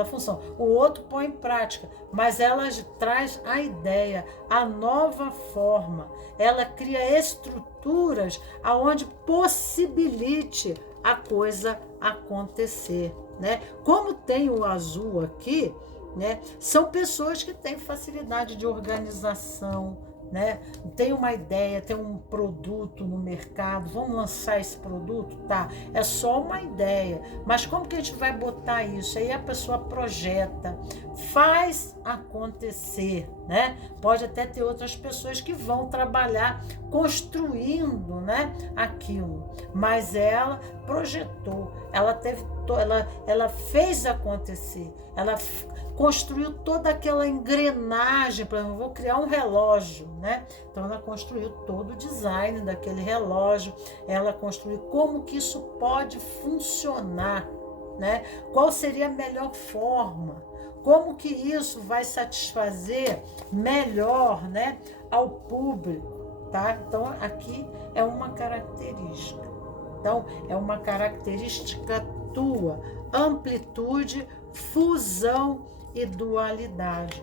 Função. O outro põe em prática, mas ela traz a ideia, a nova forma. Ela cria estruturas aonde possibilite a coisa acontecer, né? Como tem o azul aqui, né? São pessoas que têm facilidade de organização, né? Tem uma ideia, tem um produto no mercado, vamos lançar esse produto? Tá, é só uma ideia, mas como que a gente vai botar isso? Aí a pessoa projeta, faz acontecer, né? né? Pode até ter outras pessoas que vão trabalhar construindo, né, aquilo, mas ela projetou, ela fez acontecer, ela construiu toda aquela engrenagem. Por exemplo, eu vou criar um relógio, né? Então ela construiu todo o design daquele relógio, ela construiu como que isso pode funcionar, né? Qual seria a melhor forma? Como que isso vai satisfazer melhor, né, ao público, tá? Então, aqui é uma característica. Então, é uma característica tua, amplitude, fusão e dualidade,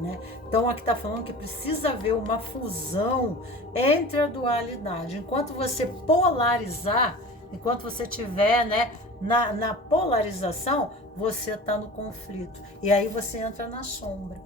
né? Então, aqui está falando que precisa haver uma fusão entre a dualidade. Enquanto você polarizar, enquanto você tiver, né, na polarização, você está no conflito. E aí você entra na sombra.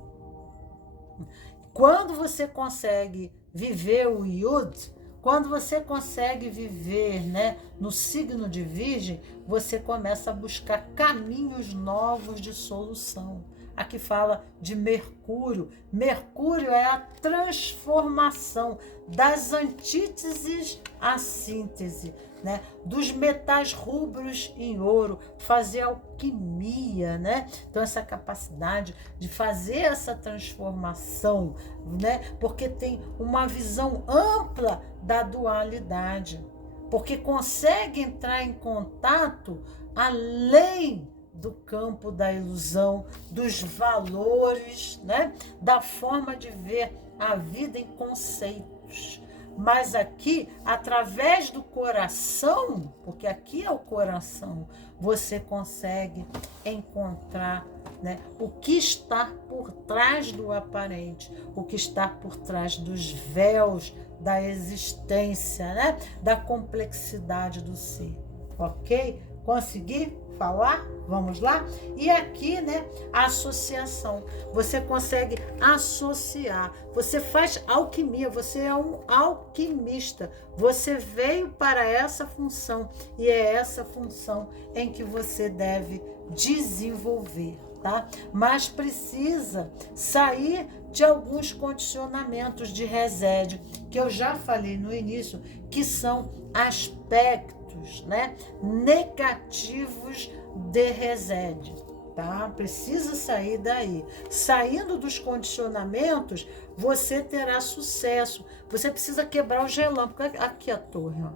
Quando você consegue viver o Yud, quando você consegue viver, né, no signo de Virgem, você começa a buscar caminhos novos de solução. Aqui fala de Mercúrio. Mercúrio é a transformação das antíteses à síntese, né? Dos metais rubros em ouro, fazer alquimia, né? Então, essa capacidade de fazer essa transformação, né? Porque tem uma visão ampla da dualidade, porque consegue entrar em contato além do campo da ilusão, dos valores, né? Da forma de ver a vida em conceitos. Mas aqui, através do coração, porque aqui é o coração, você consegue encontrar, né, o que está por trás do aparente, o que está por trás dos véus da existência, né, da complexidade do ser. Ok? Consegui falar? Vamos lá? E aqui, né, a associação. Você consegue associar. Você faz alquimia. Você é um alquimista. Você veio para essa função. E é essa função em que você deve desenvolver, tá? Mas precisa sair de alguns condicionamentos de Resed, que eu já falei no início, que são aspectos, né, negativos de Resed, tá? Precisa sair daí. Saindo dos condicionamentos, você terá sucesso. Você precisa quebrar o gelão, porque aqui a torre, ó,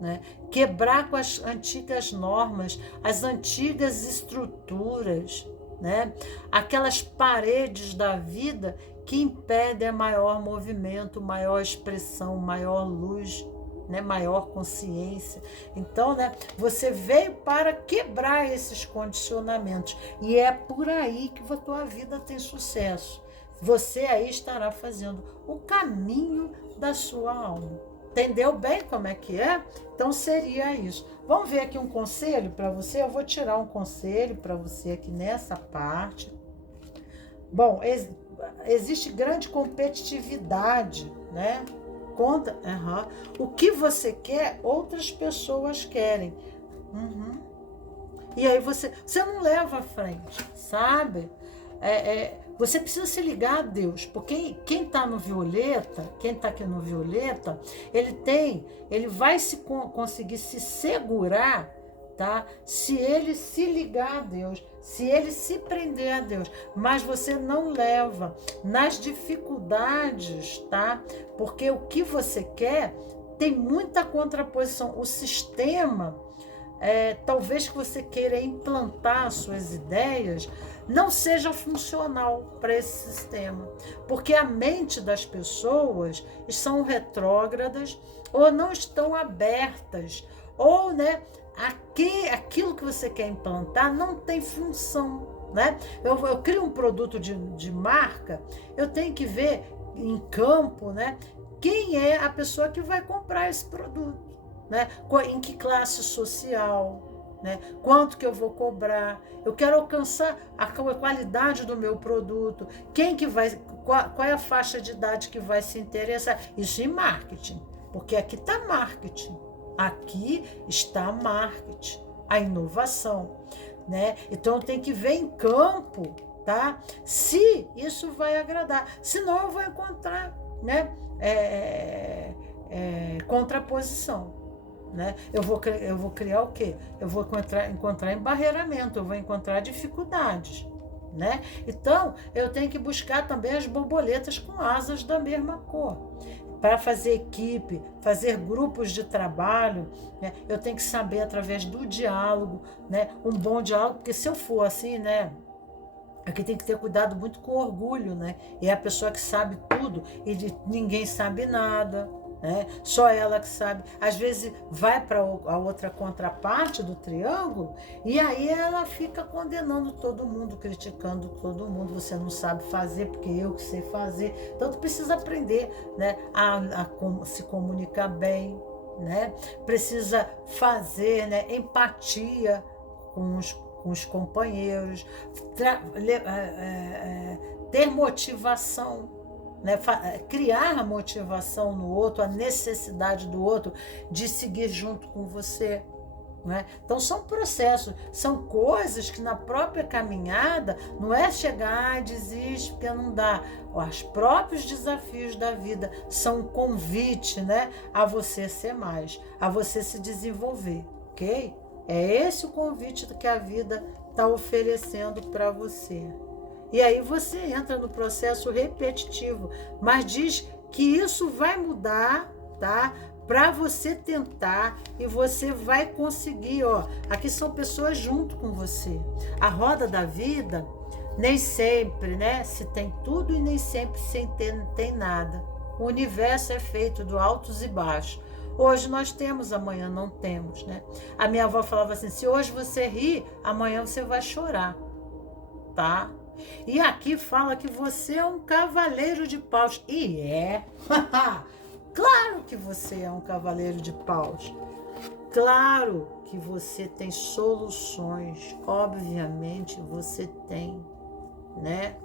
né? Quebrar com as antigas normas, as antigas estruturas, né? Aquelas paredes da vida que impedem maior movimento, maior expressão, maior luz, né? Maior consciência. Então, né, você veio para quebrar esses condicionamentos, e é por aí que a tua vida tem sucesso. Você aí estará fazendo o caminho da sua alma. Entendeu bem como é que é? Então seria isso. Vamos ver aqui um conselho para você. Eu vou tirar um conselho para você aqui nessa parte. Bom, existe grande competitividade, né? O que você quer, outras pessoas querem. E aí você não leva à frente, sabe? Você precisa se ligar a Deus, porque quem está no violeta, quem está aqui no violeta, ele vai conseguir se segurar, tá? Se ele se ligar a Deus, se ele se prender a Deus, mas você não leva nas dificuldades, tá? Porque o que você quer tem muita contraposição. O sistema, talvez que você queira implantar suas ideias, não seja funcional para esse sistema, porque a mente das pessoas são retrógradas ou não estão abertas, ou, né, aquilo que você quer implantar não tem função, né? Eu crio um produto de marca, eu tenho que ver em campo, né, quem é a pessoa que vai comprar esse produto, né? Em que classe social, né? Quanto que eu vou cobrar? Eu quero alcançar a qualidade do meu produto. Qual é a faixa de idade que vai se interessar? Isso em marketing, porque aqui está marketing. Aqui está marketing, a inovação, né? Então tem que ver em campo, tá? Se isso vai agradar. Senão eu vou encontrar, né, contraposição. Né? Eu vou criar o quê? Eu vou encontrar embarreiramento, eu vou encontrar dificuldades. Né? Então, eu tenho que buscar também as borboletas com asas da mesma cor. Para fazer equipe, fazer grupos de trabalho, né? Eu tenho que saber através do diálogo, né? Um bom diálogo, porque se eu for assim, né? Aqui tem que ter cuidado muito com o orgulho, né? E é a pessoa que sabe tudo e ninguém sabe nada, né? Só ela que sabe. Às vezes vai para a outra contraparte do triângulo e aí ela fica condenando todo mundo, criticando todo mundo. Você não sabe fazer porque eu que sei fazer. Então tu precisa aprender, né? A se comunicar bem, né? Precisa fazer, né? Empatia com os companheiros, ter motivação, né? Criar a motivação no outro, a necessidade do outro de seguir junto com você. Né? Então são processos, são coisas que na própria caminhada não é chegar e desiste porque não dá. Os próprios desafios da vida são um convite, né, a você ser mais, a você se desenvolver, ok? É esse o convite que a vida está oferecendo para você. E aí você entra no processo repetitivo, mas diz que isso vai mudar, tá? Para você tentar e você vai conseguir, ó. Aqui são pessoas junto com você. A roda da vida, nem sempre, né? Se tem tudo e nem sempre tem nada. O universo é feito de altos e baixos. Hoje nós temos, amanhã não temos, né? A minha avó falava assim, se hoje você ri, amanhã você vai chorar, tá? E aqui fala que você é um cavaleiro de paus. E é. Claro que você é um cavaleiro de paus. Claro que você tem soluções. Obviamente você tem, né?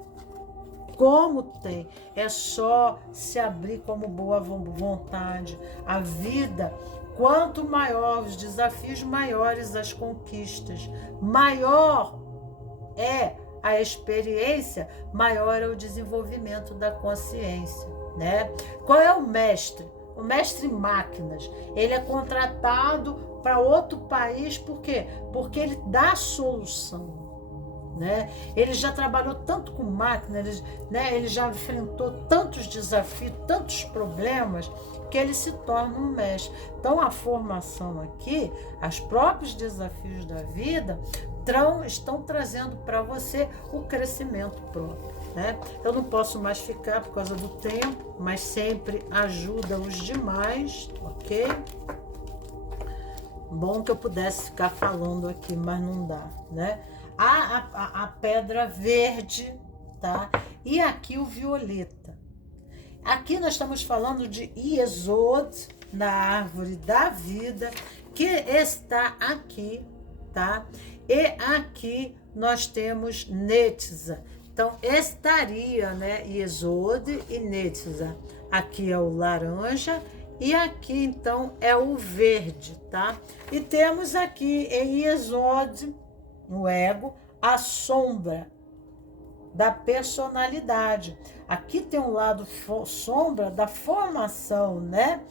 Como tem, é só se abrir como boa vontade. A vida, quanto maior os desafios, maiores as conquistas. Maior é a experiência, maior é o desenvolvimento da consciência, né? Qual é o mestre? O mestre máquinas. Ele é contratado para outro país, por quê? Porque ele dá solução. Né? Ele já trabalhou tanto com máquina, ele já enfrentou tantos desafios, tantos problemas, que ele se torna um mestre. Então a formação aqui, os próprios desafios da vida estão trazendo para você o crescimento próprio. Né? Eu não posso mais ficar por causa do tempo, mas sempre ajuda os demais, ok? Bom que eu pudesse ficar falando aqui, mas não dá, né? A pedra verde, tá? E aqui o violeta. Aqui nós estamos falando de Iesod, na árvore da vida, que está aqui, tá? E aqui nós temos Netza. Então, estaria, né? Iesod e Netza. Aqui é o laranja e aqui, então, é o verde, tá? E temos aqui em Iesod, no ego, a sombra da personalidade. Aqui tem um lado sombra da formação, né?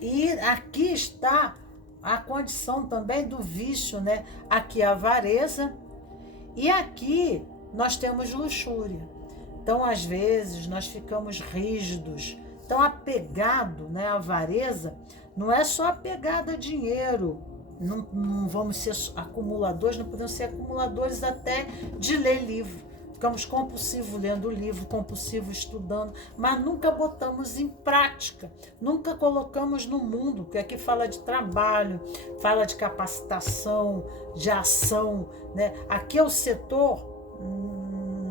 E aqui está a condição também do vício, né? Aqui a avareza e aqui nós temos luxúria. Então, às vezes, nós ficamos rígidos, tão apegado, né? A avareza não é só apegado a dinheiro. Não vamos ser acumuladores, não podemos ser acumuladores até de ler livro. Ficamos compulsivos lendo livro, compulsivos estudando, mas nunca botamos em prática, nunca colocamos no mundo, porque aqui fala de trabalho, fala de capacitação, de ação, né? Aqui é o setor,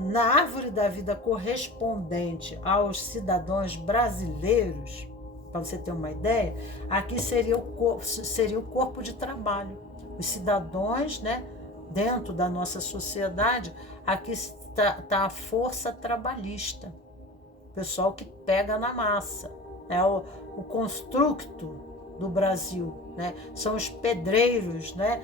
na árvore da vida correspondente aos cidadãos brasileiros. Para você ter uma ideia, aqui seria o corpo de trabalho. Os cidadãos, né, dentro da nossa sociedade, aqui está a força trabalhista. O pessoal que pega na massa. É o construto, do Brasil, né? São os pedreiros, né?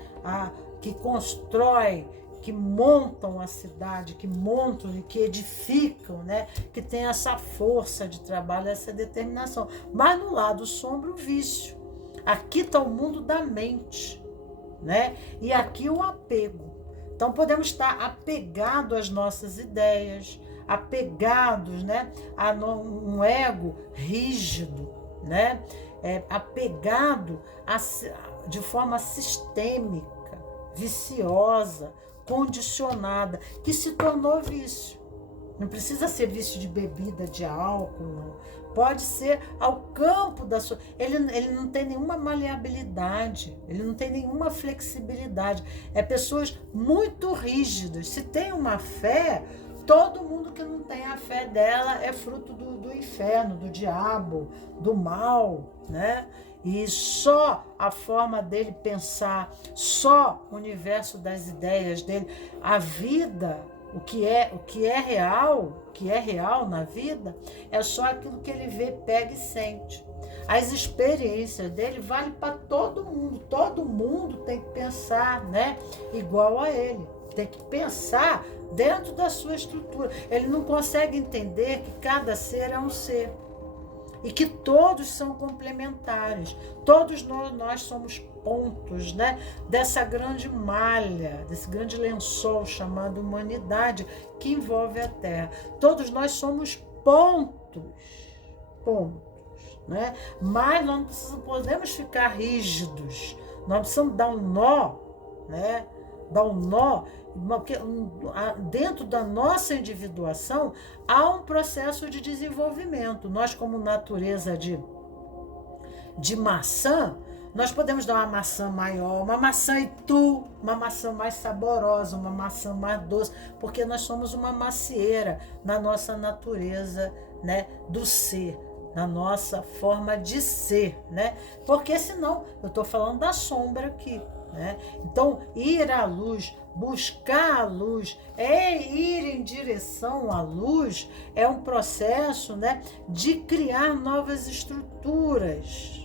Que constroem, que montam a cidade, que montam e que edificam, né? Que tem essa força de trabalho, essa determinação. Mas no lado sombra, o vício. Aqui está o mundo da mente, né? E aqui o apego. Então podemos estar apegados às nossas ideias, apegados, né, a um ego rígido, né? Apegado de forma sistêmica, viciosa, condicionada, que se tornou vício. Não precisa ser vício de bebida, de álcool, não. Pode ser ao campo da sua... Ele não tem nenhuma maleabilidade, ele não tem nenhuma flexibilidade. É pessoas muito rígidas. Se tem uma fé, todo mundo que não tem a fé dela é fruto do inferno, do diabo, do mal, né? E só a forma dele pensar, só o universo das ideias dele, a vida, o que é real na vida, é só aquilo que ele vê, pega e sente. As experiências dele valem para todo mundo tem que pensar, né, igual a ele, tem que pensar dentro da sua estrutura. Ele não consegue entender que cada ser é um ser. E que todos são complementares. Todos nós somos pontos, né, dessa grande malha, desse grande lençol chamado humanidade, que envolve a Terra. Todos nós somos pontos, né? Mas nós não podemos ficar rígidos. Nós precisamos dar um nó, né? Dar um nó, porque dentro da nossa individuação há um processo de desenvolvimento. Nós, como natureza de maçã, nós podemos dar uma maçã maior, uma maçã itu, uma maçã mais saborosa, uma maçã mais doce, porque nós somos uma macieira na nossa natureza, né, do ser, na nossa forma de ser, né? Porque senão, eu estou falando da sombra aqui, né? Então, ir à luz, buscar a luz, ir em direção à luz, é um processo, né, de criar novas estruturas,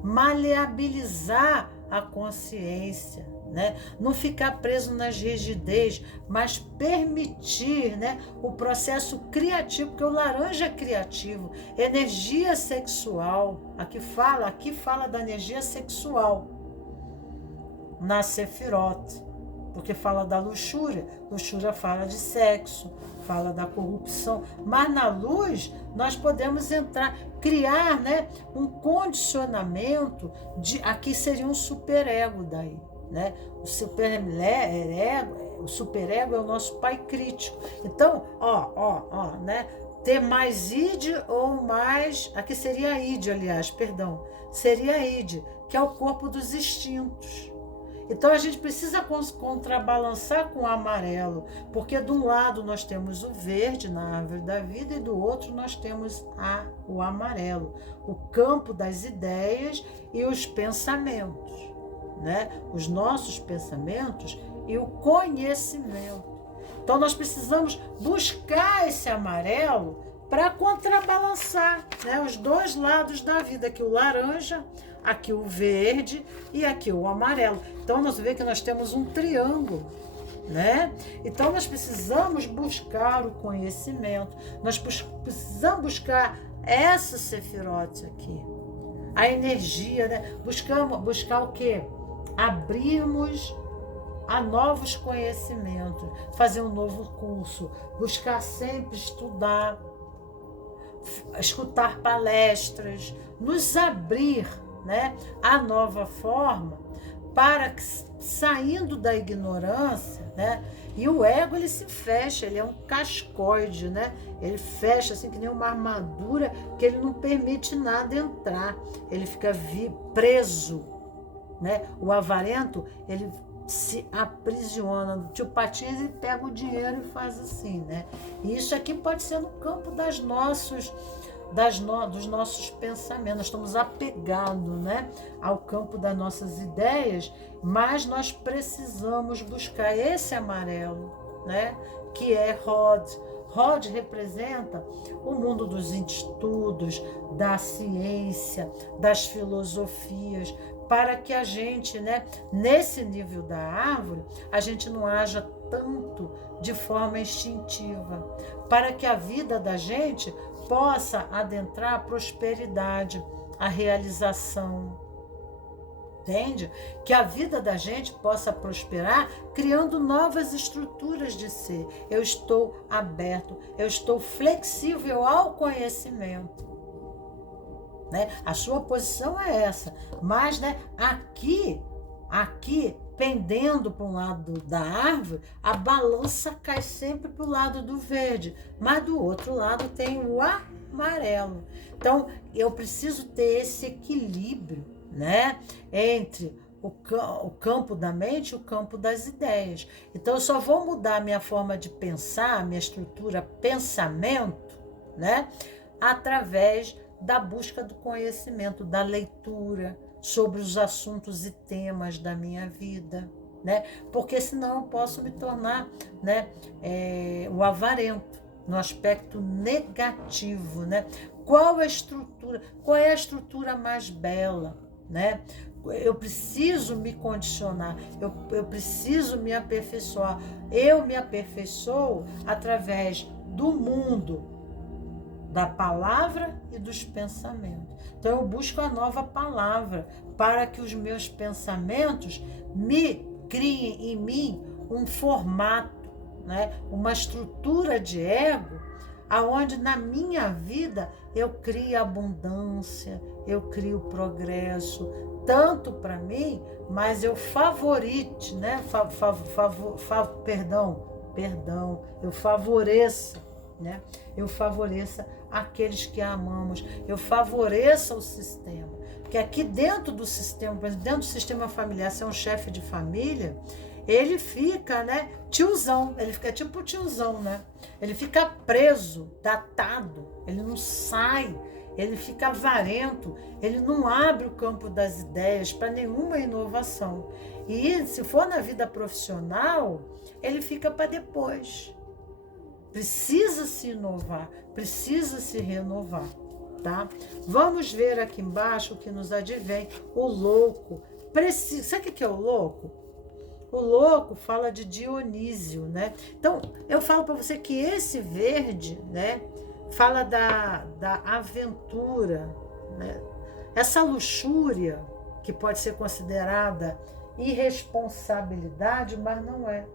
maleabilizar a consciência, né? Não ficar preso nas rigidez, mas permitir, né, o processo criativo, porque o laranja é criativo, energia sexual, aqui fala da energia sexual na Sefirot, porque fala da luxúria fala de sexo, fala da corrupção, mas na luz nós podemos criar, né, um condicionamento aqui seria um superego daí, né? O superego é o nosso pai crítico. Então, né? Ter mais id ou mais, aqui seria id, aliás, perdão, seria id, que é o corpo dos instintos. Então a gente precisa contrabalançar com o amarelo, porque de um lado nós temos o verde na árvore da vida e do outro nós temos o amarelo, o campo das ideias e os pensamentos, né? Os nossos pensamentos e o conhecimento. Então nós precisamos buscar esse amarelo para contrabalançar, né, os dois lados da vida, aqui o laranja, aqui o verde e aqui o amarelo. Então nós vemos que nós temos um triângulo, né? Então nós precisamos buscar o conhecimento, nós precisamos buscar essa Sefirot aqui, a energia, né? Buscar o quê? Abrirmos a novos conhecimentos, fazer um novo curso, buscar sempre estudar, escutar palestras, nos abrir, né, a nova forma, para que, saindo da ignorância, né, e o ego ele se fecha, ele é um cascoide, né, ele fecha assim que nem uma armadura que ele não permite nada entrar, ele fica preso, né, o avarento ele se aprisiona. O tio Patinhas ele pega o dinheiro e faz assim, né? E isso aqui pode ser no campo dos nossos pensamentos. Nós estamos apegados, né, ao campo das nossas ideias, mas nós precisamos buscar esse amarelo, né, que é Hod. Rod representa o mundo dos estudos, da ciência, das filosofias, para que a gente, né, nesse nível da árvore, a gente não haja tanto de forma instintiva, para que a vida da gente possa adentrar a prosperidade, a realização. Entende? Que a vida da gente possa prosperar criando novas estruturas de ser. Eu estou aberto, eu estou flexível ao conhecimento. Né? A sua posição é essa. Mas, né, aqui, pendendo para um lado da árvore, a balança cai sempre para o lado do verde. Mas do outro lado tem o amarelo. Então, eu preciso ter esse equilíbrio, né, entre o campo da mente e o campo das ideias. Então, eu só vou mudar a minha forma de pensar, a minha estrutura pensamento, né, através da busca do conhecimento, da leitura sobre os assuntos e temas da minha vida, né? Porque senão eu posso me tornar, né, o avarento, no aspecto negativo, né? Qual é a estrutura mais bela, né? Eu preciso me condicionar, eu preciso me aperfeiçoar. Eu me aperfeiçoo através do mundo, da palavra e dos pensamentos. Então eu busco a nova palavra para que os meus pensamentos me criem em mim um formato, né? Uma estrutura de ego, aonde na minha vida eu crio abundância, eu crio progresso, tanto para mim, mas eu favorite, né? Eu favoreça, né? Eu favoreça aqueles que amamos, eu favoreça o sistema. Porque aqui dentro do sistema, por exemplo, dentro do sistema familiar, se é um chefe de família, ele fica, né, tiozão, ele fica tipo tiozão, né? Ele fica preso, datado, ele não sai, ele fica avarento, ele não abre o campo das ideias para nenhuma inovação. E se for na vida profissional, ele fica para depois. Precisa se inovar, precisa se renovar, tá? Vamos ver aqui embaixo o que nos advém. O louco precisa... Sabe o que é o louco? O louco fala de Dionísio, né? Então, eu falo para você que esse verde, né, fala da aventura, né? Essa luxúria, que pode ser considerada irresponsabilidade, mas não é.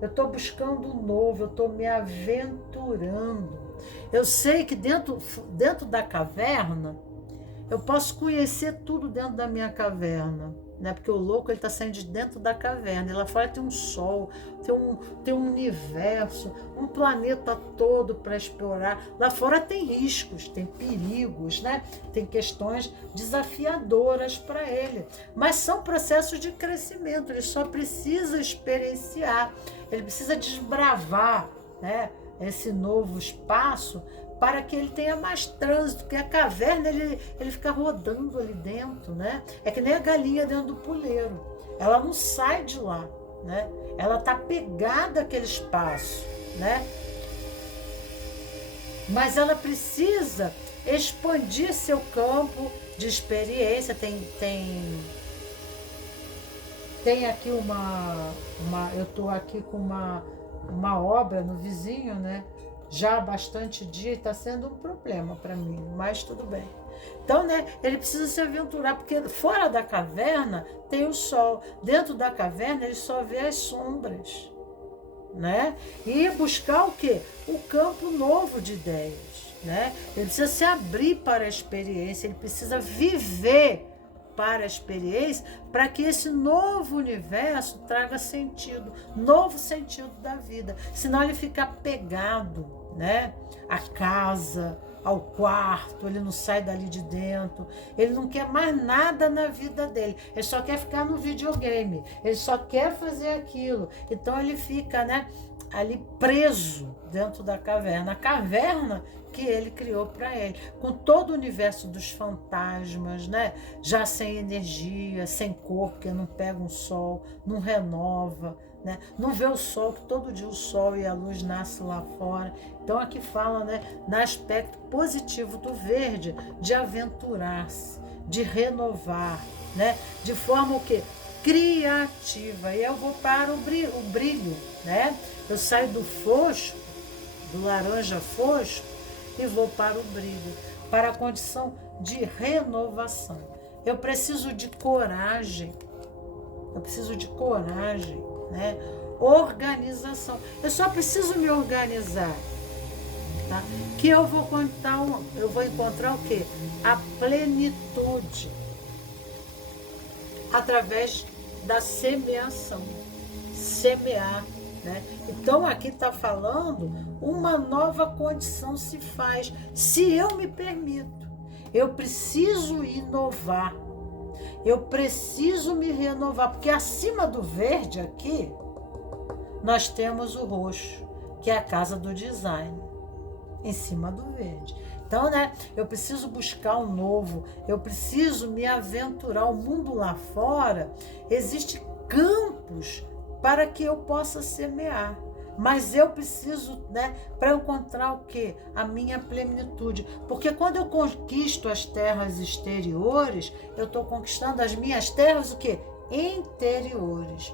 Eu estou buscando o novo, eu estou me aventurando. Eu sei que dentro da caverna, eu posso conhecer tudo dentro da minha caverna, né? Porque o louco está saindo de dentro da caverna. E lá fora tem um sol, tem um universo, um planeta todo para explorar. Lá fora tem riscos, tem perigos, né? Tem questões desafiadoras para ele. Mas são processos de crescimento, ele só precisa experienciar, ele precisa desbravar, né, esse novo espaço para que ele tenha mais trânsito, porque a caverna ele fica rodando ali dentro, né? É que nem a galinha dentro do puleiro, ela não sai de lá, né? Ela está pegada àquele espaço, né? Mas ela precisa expandir seu campo de experiência. Tem aqui eu estou aqui com uma obra no vizinho, né? Já há bastante dia e está sendo um problema para mim, mas tudo bem. Então, né, ele precisa se aventurar, porque fora da caverna tem o sol, dentro da caverna ele só vê as sombras, né? E buscar o quê? O campo novo de ideias, né? Ele precisa se abrir para a experiência, ele precisa viver para a experiência, para que esse novo universo traga sentido, novo sentido da vida. Senão ele fica apegado, né, à casa, ao quarto, ele não sai dali de dentro, ele não quer mais nada na vida dele, ele só quer ficar no videogame, ele só quer fazer aquilo. Então ele fica, né, ali preso dentro da caverna. A caverna que ele criou para ele, com todo o universo dos fantasmas, né? Já sem energia, sem cor, porque não pega um sol, não renova, né? Não vê o sol, que todo dia o sol e a luz nascem lá fora. Então aqui fala, né, no aspecto positivo do verde, de aventurar-se, de renovar, né? De forma o quê? Criativa. E eu vou para o brilho, né? Eu saio do fosco, do laranja fosco, e vou para o brilho, para a condição de renovação. Eu preciso de coragem, né? Organização. Eu só preciso me organizar, tá? Que eu vou encontrar o quê? A plenitude através da semeação. Semear, né? Então aqui está falando, uma nova condição se faz, se eu me permito. Eu preciso inovar, eu preciso me renovar, porque acima do verde aqui, nós temos o roxo, que é a casa do design, em cima do verde. Então, né, eu preciso buscar o novo, eu preciso me aventurar. O mundo lá fora, existem campos para que eu possa semear. Mas eu preciso, né, para encontrar o quê? A minha plenitude. Porque quando eu conquisto as terras exteriores, eu estou conquistando as minhas terras o quê? Interiores.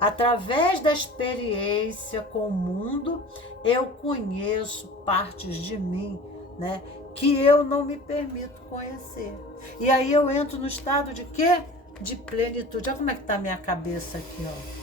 Através da experiência com o mundo, eu conheço partes de mim, né, que eu não me permito conhecer. E aí eu entro no estado de quê? De plenitude. Olha como é que está a minha cabeça aqui, ó.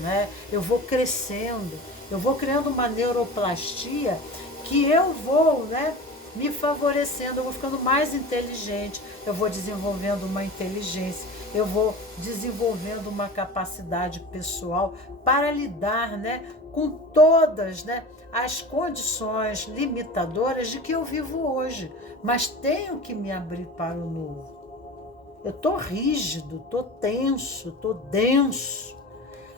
Né? Eu vou crescendo, eu vou criando uma neuroplastia que eu vou, né, me favorecendo, eu vou ficando mais inteligente, eu vou desenvolvendo uma inteligência, eu vou desenvolvendo uma capacidade pessoal para lidar, né, com todas, né, as condições limitadoras de que eu vivo hoje, mas tenho que me abrir para o novo. Eu estou rígido, estou tenso, estou denso.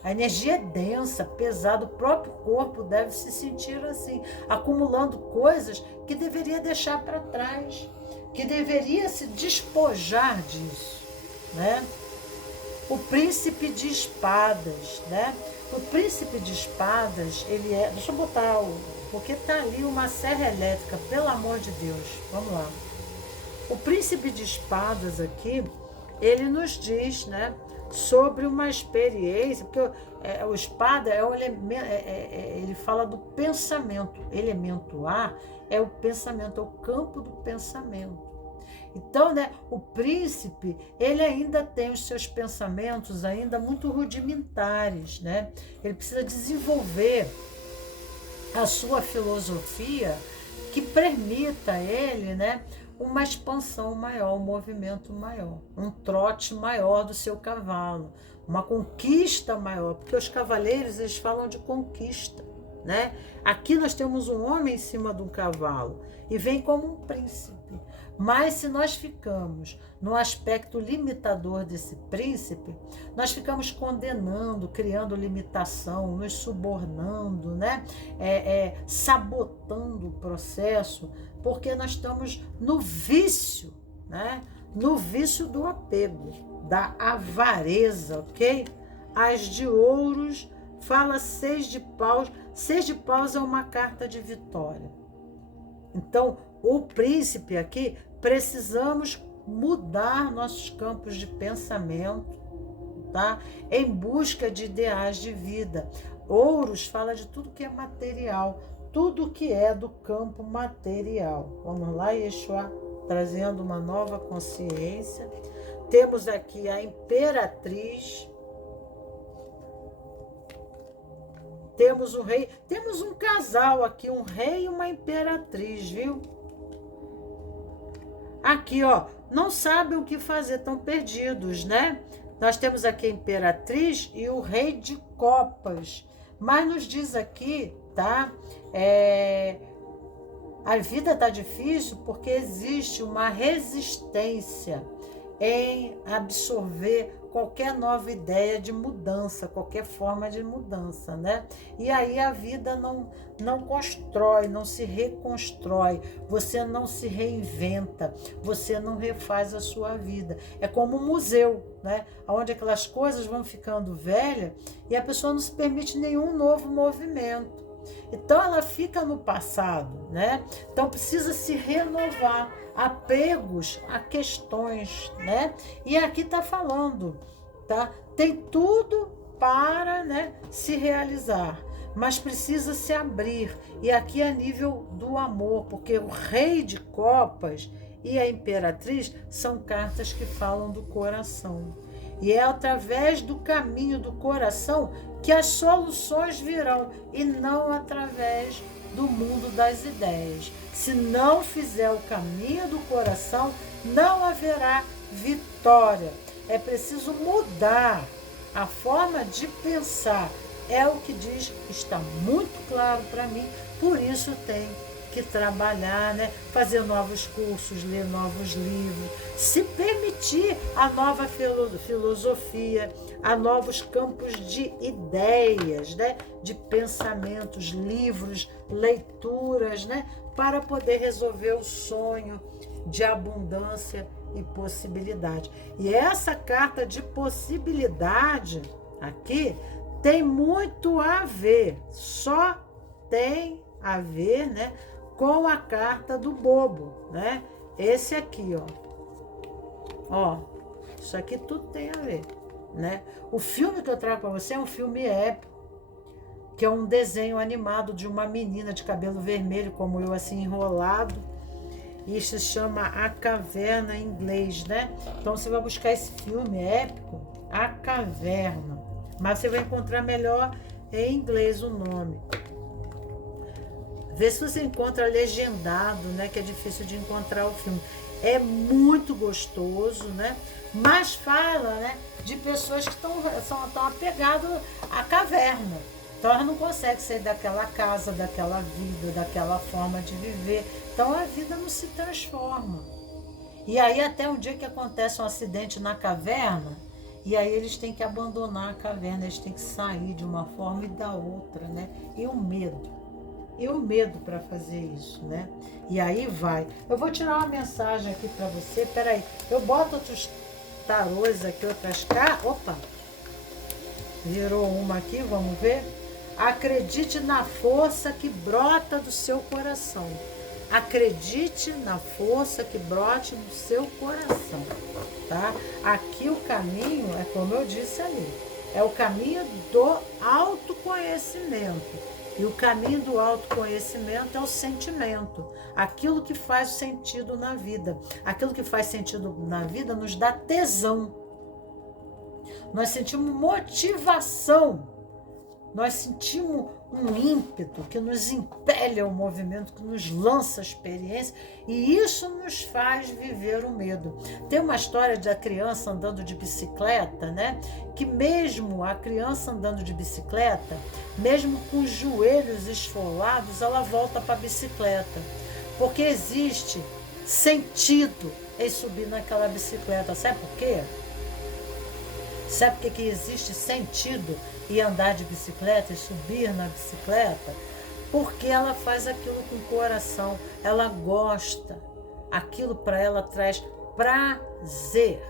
A energia é densa, pesada, o próprio corpo deve se sentir assim, acumulando coisas que deveria deixar para trás, que deveria se despojar disso, né? O príncipe de espadas, né? O príncipe de espadas, ele é... Deixa eu botar porque tá ali uma serra elétrica, pelo amor de Deus. Vamos lá. O príncipe de espadas aqui, ele nos diz, né, sobre uma experiência, porque o espada é o elemento, ele fala do pensamento. Elemento ar é o pensamento, é o campo do pensamento. Então, né, o príncipe, ele ainda tem os seus pensamentos ainda muito rudimentares, né? Ele precisa desenvolver a sua filosofia que permita a ele, né, uma expansão maior, um movimento maior, um trote maior do seu cavalo, uma conquista maior, porque os cavaleiros, eles falam de conquista, né? Aqui nós temos um homem em cima de um cavalo e vem como um príncipe. Mas se nós ficamos no aspecto limitador desse príncipe, nós ficamos condenando, criando limitação, nos subornando, né? Sabotando o processo, porque nós estamos no vício, né? No vício do apego, da avareza, ok? As de ouros fala 6 de paus. 6 de paus é uma carta de vitória. Então, o príncipe aqui, precisamos mudar nossos campos de pensamento, tá? Em busca de ideais de vida. Ouros fala de tudo que é material, tudo que é do campo material. Vamos lá, Yeshua, trazendo uma nova consciência. Temos aqui a imperatriz. Temos um rei, temos um casal aqui, um rei e uma imperatriz, viu? Aqui, ó, não sabem o que fazer, estão perdidos, né? Nós temos aqui a imperatriz e o rei de copas. Mas nos diz aqui, tá? A vida tá difícil porque existe uma resistência. em absorver qualquer nova ideia de mudança, qualquer forma de mudança, né? E aí a vida não constrói, não se reconstrói, você não se reinventa, você não refaz a sua vida. É como um museu, né? Onde aquelas coisas vão ficando velhas e a pessoa não se permite nenhum novo movimento. Então ela fica no passado, né? Então precisa se renovar, apegos a questões, né? E aqui está falando, tá? Tem tudo para, né, se realizar, mas precisa se abrir. E aqui a nível do amor, porque o Rei de Copas e a Imperatriz são cartas que falam do coração. E é através do caminho do coração que as soluções virão, e não através do mundo das ideias. Se não fizer o caminho do coração, não haverá vitória. É preciso mudar a forma de pensar. É o que diz, está muito claro para mim, por isso tem que trabalhar, né? Fazer novos cursos, ler novos livros, se permitir a nova filosofia, a novos campos de ideias, né? De pensamentos, livros, leituras, né? Para poder resolver o sonho de abundância e possibilidade. E essa carta de possibilidade aqui tem muito a ver, só tem a ver, né, com a carta do bobo, né? Esse aqui, ó, isso aqui tudo tem a ver, né? O filme que eu trago para você é um filme épico, que é um desenho animado de uma menina de cabelo vermelho, como eu, assim, enrolado, e se chama A Caverna em inglês, né? Então você vai buscar esse filme épico, A Caverna, mas você vai encontrar melhor em inglês o nome. Vê se você encontra legendado, né? Que é difícil de encontrar o filme. É muito gostoso, né? Mas fala, né, de pessoas que estão apegadas à caverna. Então elas não conseguem sair daquela casa, daquela vida, daquela forma de viver. Então a vida não se transforma. E aí até um dia que acontece um acidente na caverna, e aí eles têm que abandonar a caverna, eles têm que sair de uma forma e da outra, né? E o medo. E o medo para fazer isso, né? E aí vai. Eu vou tirar uma mensagem aqui para você. Peraí, eu boto outros tarôs aqui, outras cartas. Opa! Virou uma aqui, vamos ver? Acredite na força que brota do seu coração. Acredite na força que brote do seu coração, tá? Aqui o caminho é como eu disse ali. É o caminho do autoconhecimento. E o caminho do autoconhecimento é o sentimento, aquilo que faz sentido na vida. Aquilo que faz sentido na vida nos dá tesão. Nós sentimos motivação, nós sentimos um ímpeto que nos impele ao movimento, que nos lança a experiência, e isso nos faz viver o medo. Tem uma história da criança andando de bicicleta, né? Que mesmo a criança andando de bicicleta, mesmo com os joelhos esfolados, ela volta para a bicicleta, porque existe sentido em subir naquela bicicleta. Sabe por quê? Sabe por que existe sentido em andar de bicicleta e subir na bicicleta? Porque ela faz aquilo com o coração, ela gosta, aquilo para ela traz prazer,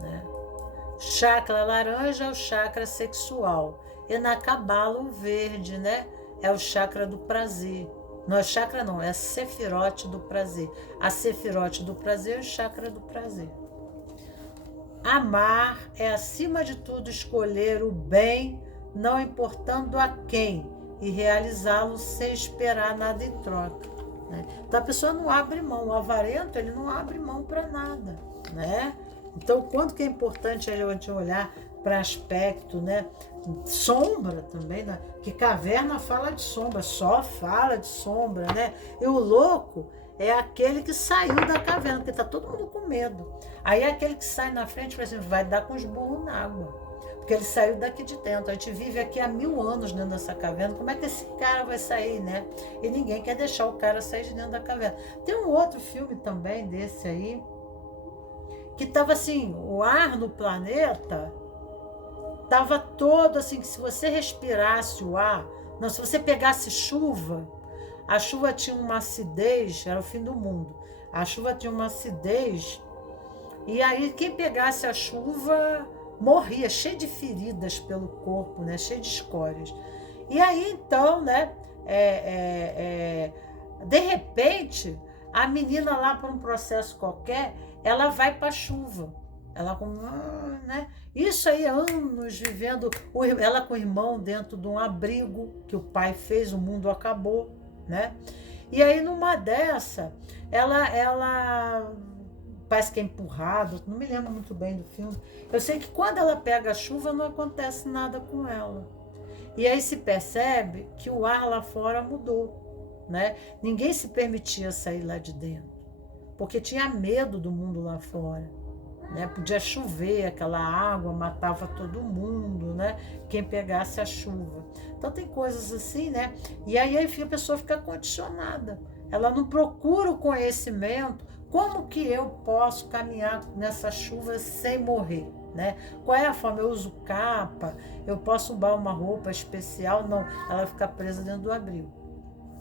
né? Chakra laranja é o chakra sexual, e na cabala o verde, né, é o chakra do prazer. Não é chakra não, é a sefirote do prazer. A sefirote do prazer é o chakra do prazer. Amar é, acima de tudo, escolher o bem, não importando a quem, e realizá-lo sem esperar nada em troca, né? Então a pessoa não abre mão, o avarento ele não abre mão para nada, né? Então quanto que é importante a gente olhar para aspecto, né? Sombra também, né? Que caverna fala de sombra, só fala de sombra, né? E o louco é aquele que saiu da caverna, porque está todo mundo com medo. Aí é aquele que sai na frente, por exemplo, vai dar com os burros na água, porque ele saiu daqui de dentro. A gente vive aqui há 1000 anos dentro dessa caverna, como é que esse cara vai sair, né? E ninguém quer deixar o cara sair de dentro da caverna. Tem um outro filme também desse aí, que estava assim, o ar no planeta estava todo assim, que se você respirasse o ar, não, se você pegasse chuva, a chuva tinha uma acidez, era o fim do mundo. A chuva tinha uma acidez, e aí quem pegasse a chuva morria, cheio de feridas pelo corpo, né? Cheio de escórias. E aí então, né? De repente, a menina lá por um processo qualquer, ela vai para a chuva. Ela né? Isso aí, anos vivendo, ela com o irmão dentro de um abrigo que o pai fez, o mundo acabou, né? E aí numa dessa, ela parece que é empurrada, não me lembro muito bem do filme. Eu sei que quando ela pega a chuva não acontece nada com ela. E aí se percebe que o ar lá fora mudou, né? Ninguém se permitia sair lá de dentro, porque tinha medo do mundo lá fora, né? Podia chover, aquela água matava todo mundo, né? Quem pegasse a chuva. Então tem coisas assim, né? E aí a pessoa fica condicionada. Ela não procura o conhecimento. Como que eu posso caminhar nessa chuva sem morrer, né? Qual é a forma? Eu uso capa, eu posso usar uma roupa especial? Não, ela fica presa dentro do abrigo,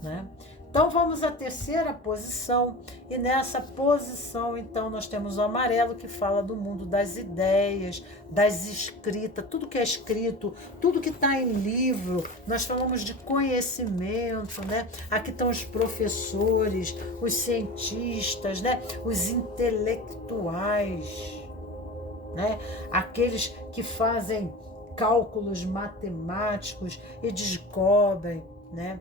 né? Então vamos à terceira posição, e nessa posição então nós temos o amarelo, que fala do mundo das ideias, das escritas, tudo que é escrito, tudo que está em livro. Nós falamos de conhecimento, né? Aqui estão os professores, os cientistas, né? Os intelectuais, né? Aqueles que fazem cálculos matemáticos e descobrem, né?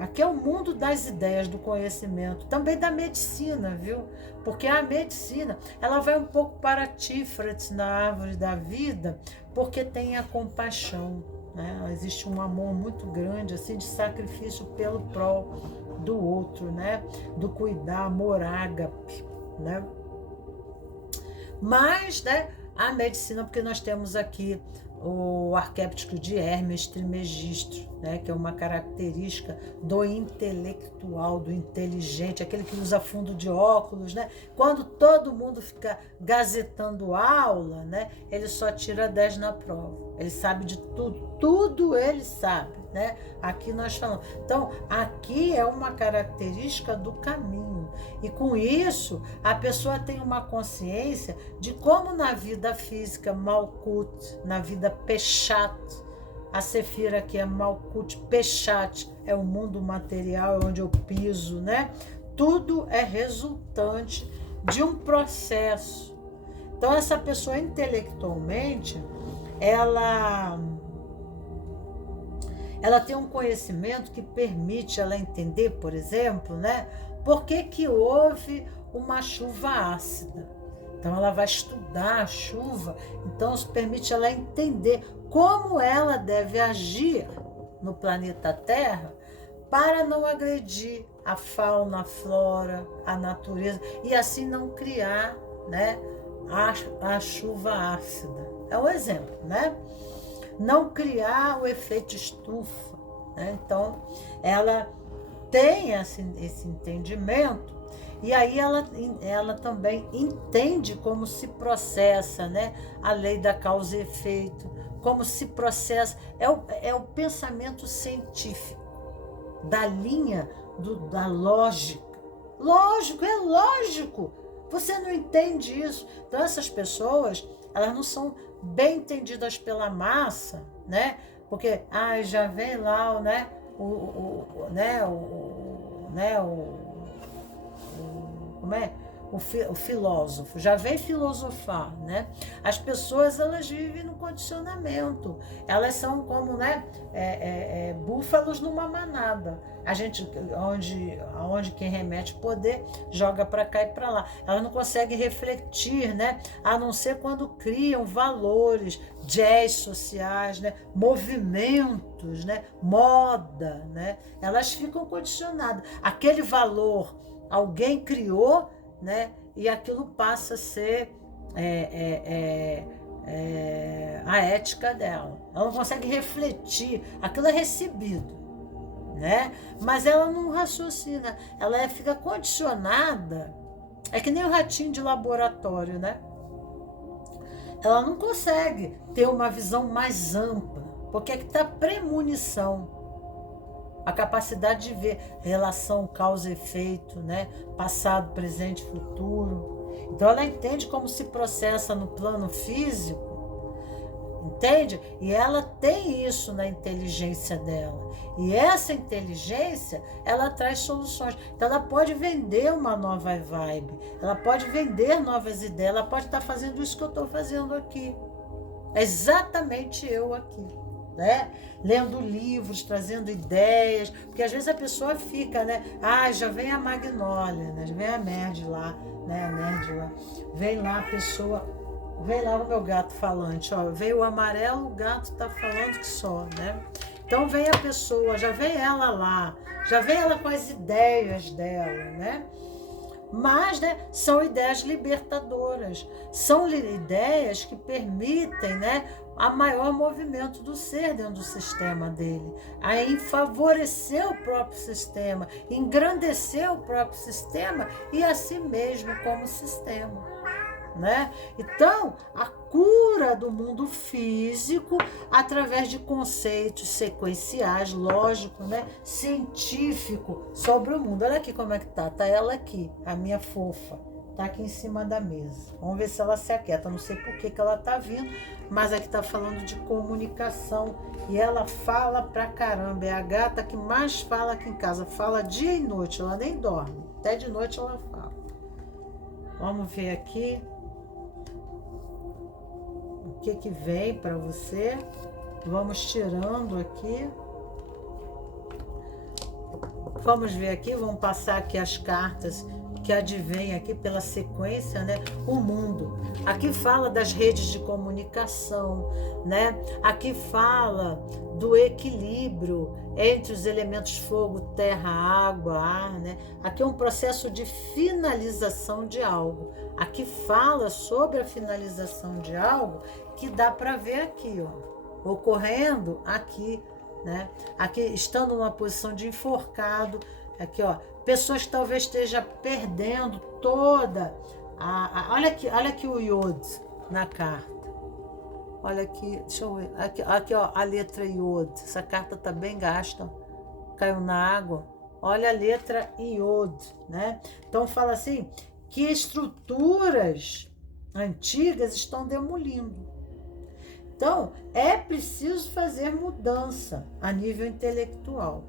Aqui é o mundo das ideias, do conhecimento, também da medicina, viu? Porque a medicina, ela vai um pouco para Tiferet, na árvore da vida, porque tem a compaixão, né? Existe um amor muito grande, assim, de sacrifício pelo prol do outro, né? Do cuidar, amor ágape, né? Mas, né, a medicina, porque nós temos aqui o arquétipo de Hermes Trismegisto, né, que é uma característica do intelectual, do inteligente, aquele que usa fundo de óculos, né? Quando todo mundo fica gazetando aula, né, ele só tira 10 na prova. Ele sabe de tudo, tudo ele sabe, né? Aqui nós falamos. Então, aqui é uma característica do caminho. E com isso, a pessoa tem uma consciência de como na vida física, Malkut, na vida Peshat, a Sefira aqui é Malkut, Peshat é o mundo material, é onde eu piso, né? Tudo é resultante de um processo. Então, essa pessoa intelectualmente, ela tem um conhecimento que permite ela entender, por exemplo, né? Por que houve uma chuva ácida. Então, ela vai estudar a chuva, então isso permite ela entender como ela deve agir no planeta Terra para não agredir a fauna, a flora, a natureza, e assim não criar, né, a chuva ácida. É um exemplo, né? Não criar o efeito estufa, né? Então, ela tem esse entendimento, e aí ela também entende como se processa, né? A lei da causa e efeito, como se processa, é o pensamento científico, da linha da lógica. Lógico, é lógico, você não entende isso. Então essas pessoas, elas não são bem entendidas pela massa, né? Porque já vem lá, né? Como é? O filósofo já vem filosofar, né? As pessoas, elas vivem no condicionamento, elas são como, né, búfalos numa manada. A gente, onde quem remete poder joga para cá e para lá. Elas não conseguem refletir, né? A não ser quando criam valores, jazz sociais, né? Movimentos, né? Moda, né? Elas ficam condicionadas. Aquele valor alguém criou, né? E aquilo passa a ser a ética dela. Ela não consegue refletir, aquilo é recebido, né? Mas ela não raciocina, ela fica condicionada É que nem o ratinho de laboratório, né? Ela não consegue ter uma visão mais ampla, porque aqui está premonição, a capacidade de ver relação causa e efeito, né? Passado, presente, futuro. Então ela entende como se processa no plano físico, entende? E ela tem isso na inteligência dela. E essa inteligência, ela traz soluções. Então ela pode vender uma nova vibe, ela pode vender novas ideias, ela pode estar fazendo isso que eu estou fazendo aqui. É exatamente eu aqui, né? Lendo livros, trazendo ideias, porque às vezes a pessoa fica, né? Ah, já vem a Magnólia, né? Já vem a nerd lá, né? A nerd lá. Vem lá a pessoa, vem lá o meu gato falante, ó. Veio o amarelo, o gato tá falando que só, né? Então vem a pessoa, já vem ela lá, já vem ela com as ideias dela, né? Mas, né, são ideias libertadoras, são ideias que permitem, né, a maior movimento do ser dentro do sistema dele, a favorecer o próprio sistema, engrandecer o próprio sistema e a si mesmo como sistema. Né? Então, a cura do mundo físico através de conceitos sequenciais, lógico, né? Científico sobre o mundo. Olha aqui como é que tá. Tá ela aqui, a minha fofa. Tá aqui em cima da mesa. Vamos ver se ela se aquieta. Não sei por que ela tá vindo, mas aqui tá falando de comunicação. E ela fala pra caramba. É a gata que mais fala aqui em casa. Fala dia e noite, ela nem dorme. Até de noite ela fala. Vamos ver aqui. O que vem para você? Vamos tirando aqui. Vamos ver aqui, vamos passar aqui as cartas que advêm aqui pela sequência, né? O mundo. Aqui fala das redes de comunicação, né? Aqui fala do equilíbrio entre os elementos fogo, terra, água, ar, né? Aqui é um processo de finalização de algo. Aqui fala sobre a finalização de algo que dá para ver aqui, ó, ocorrendo aqui, né? Aqui estando numa posição de enforcado, aqui, ó, pessoas que talvez estejam perdendo toda olha aqui o Yod na carta. Olha aqui, deixa eu ver. Aqui, ó, a letra Yod. Essa carta tá bem gasta. Caiu na água. Olha a letra Yod, né? Então fala assim, que estruturas antigas estão demolindo. Então, é preciso fazer mudança a nível intelectual,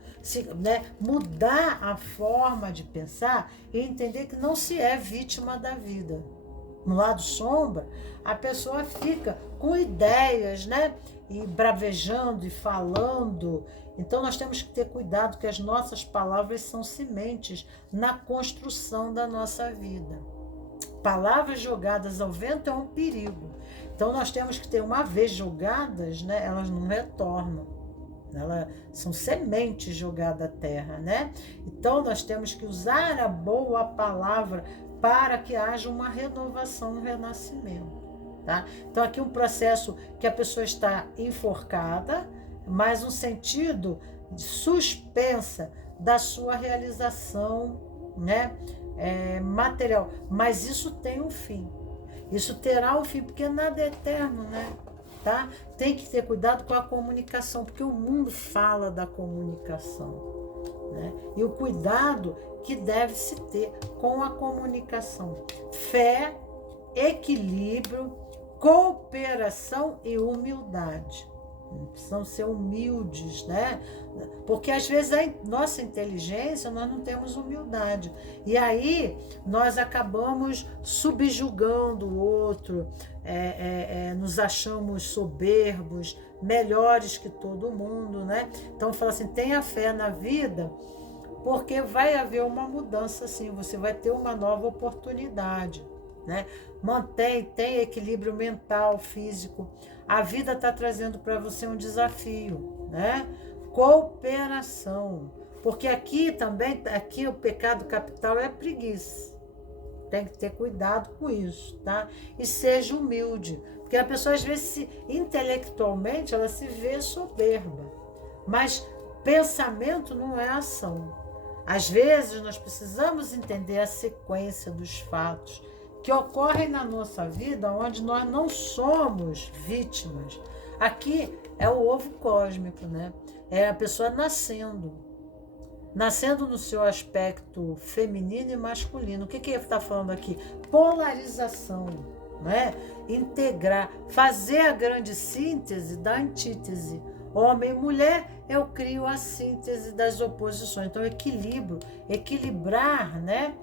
né? Mudar a forma de pensar e entender que não se é vítima da vida. No lado sombra, a pessoa fica com ideias, né? E bravejando e falando. Então, nós temos que ter cuidado que as nossas palavras são sementes na construção da nossa vida. Palavras jogadas ao vento é um perigo. Então, nós temos que ter, uma vez jogadas, né, elas não retornam. Elas são sementes jogadas à terra, né? Então, nós temos que usar a boa palavra para que haja uma renovação, um renascimento. Tá? Então, aqui um processo que a pessoa está enforcada, mas um sentido suspensa da sua realização, né, material. Mas isso tem um fim. Isso terá um fim, porque nada é eterno, né? Tá? Tem que ter cuidado com a comunicação, porque o mundo fala da comunicação, né? E o cuidado que deve se ter com a comunicação. Fé, equilíbrio, cooperação e humildade. Precisam ser humildes, né? Porque às vezes a nossa inteligência, nós não temos humildade. E aí nós acabamos subjugando o outro, nos achamos soberbos, melhores que todo mundo, né? Então fala assim, tenha fé na vida, porque vai haver uma mudança sim, você vai ter uma nova oportunidade, né? Tem equilíbrio mental, físico. A vida está trazendo para você um desafio, né? Cooperação. Porque aqui também, aqui o pecado capital é preguiça. Tem que ter cuidado com isso, tá? E seja humilde. Porque a pessoa, às vezes, intelectualmente, ela se vê soberba. Mas pensamento não é ação. Às vezes nós precisamos entender a sequência dos fatos que ocorrem na nossa vida, onde nós não somos vítimas. Aqui é o ovo cósmico, né? É a pessoa nascendo no seu aspecto feminino e masculino. O que ele está falando aqui? Polarização, né? Integrar, fazer a grande síntese da antítese. Homem e mulher, eu crio a síntese das oposições. Então, equilíbrio, equilibrar, né?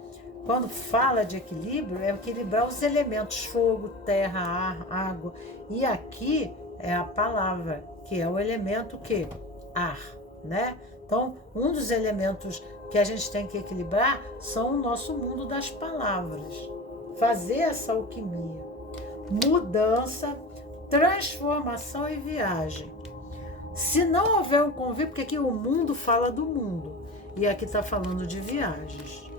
Quando fala de equilíbrio, é equilibrar os elementos fogo, terra, ar, água. E aqui é a palavra, que é o elemento que? Ar, né? Então, um dos elementos que a gente tem que equilibrar são o nosso mundo das palavras. Fazer essa alquimia. Mudança, transformação e viagem. Se não houver um convívio, porque aqui o mundo fala do mundo, e aqui está falando de viagens.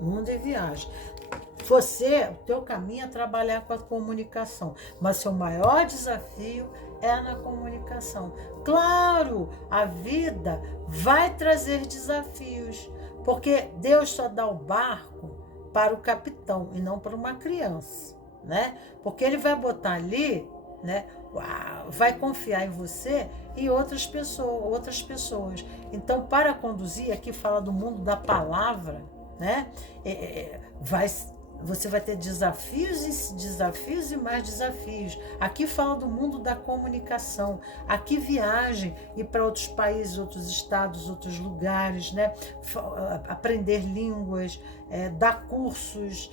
Mundo e viagem. O teu caminho é trabalhar com a comunicação, mas seu maior desafio é na comunicação. Claro, a vida vai trazer desafios, porque Deus só dá o barco para o capitão e não para uma criança, né? Porque ele vai botar ali, né? Vai confiar em você e outras pessoas. Então, para conduzir, aqui fala do mundo da palavra, né? Você vai ter desafios e mais desafios. Aqui fala do mundo da comunicação. Aqui viagem, ir para outros países, outros estados, outros lugares, né? Aprender línguas, dar cursos,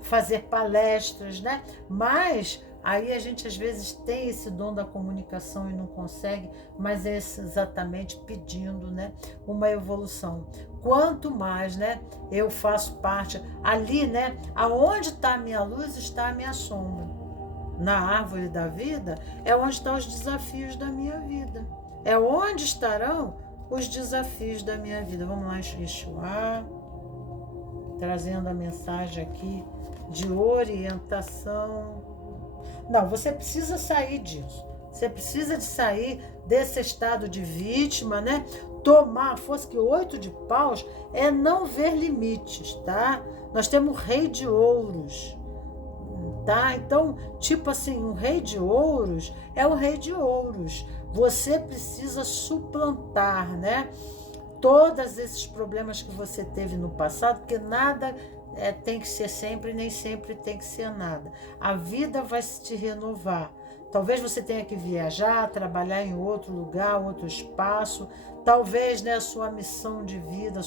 fazer palestras, né? Mas aí a gente às vezes tem esse dom da comunicação e não consegue, mas é exatamente pedindo, né, uma evolução. Quanto mais, né, eu faço parte ali, né, aonde está a minha luz está a minha sombra. Na árvore da vida é onde estão os desafios da minha vida. É onde estarão os desafios da minha vida. Vamos lá, Yeshua, trazendo a mensagem aqui de orientação. Não, você precisa sair disso. Você precisa de sair desse estado de vítima, né? Tomar a força, que 8 de paus é não ver limites, tá? Nós temos o rei de ouros, tá? Então, tipo assim, o rei de ouros é o rei de ouros. Você precisa suplantar, né? Todos esses problemas que você teve no passado, porque nada tem que ser sempre, nem sempre tem que ser nada. A vida vai te renovar. Talvez você tenha que viajar, trabalhar em outro lugar, outro espaço. Talvez, né, a sua missão de vida,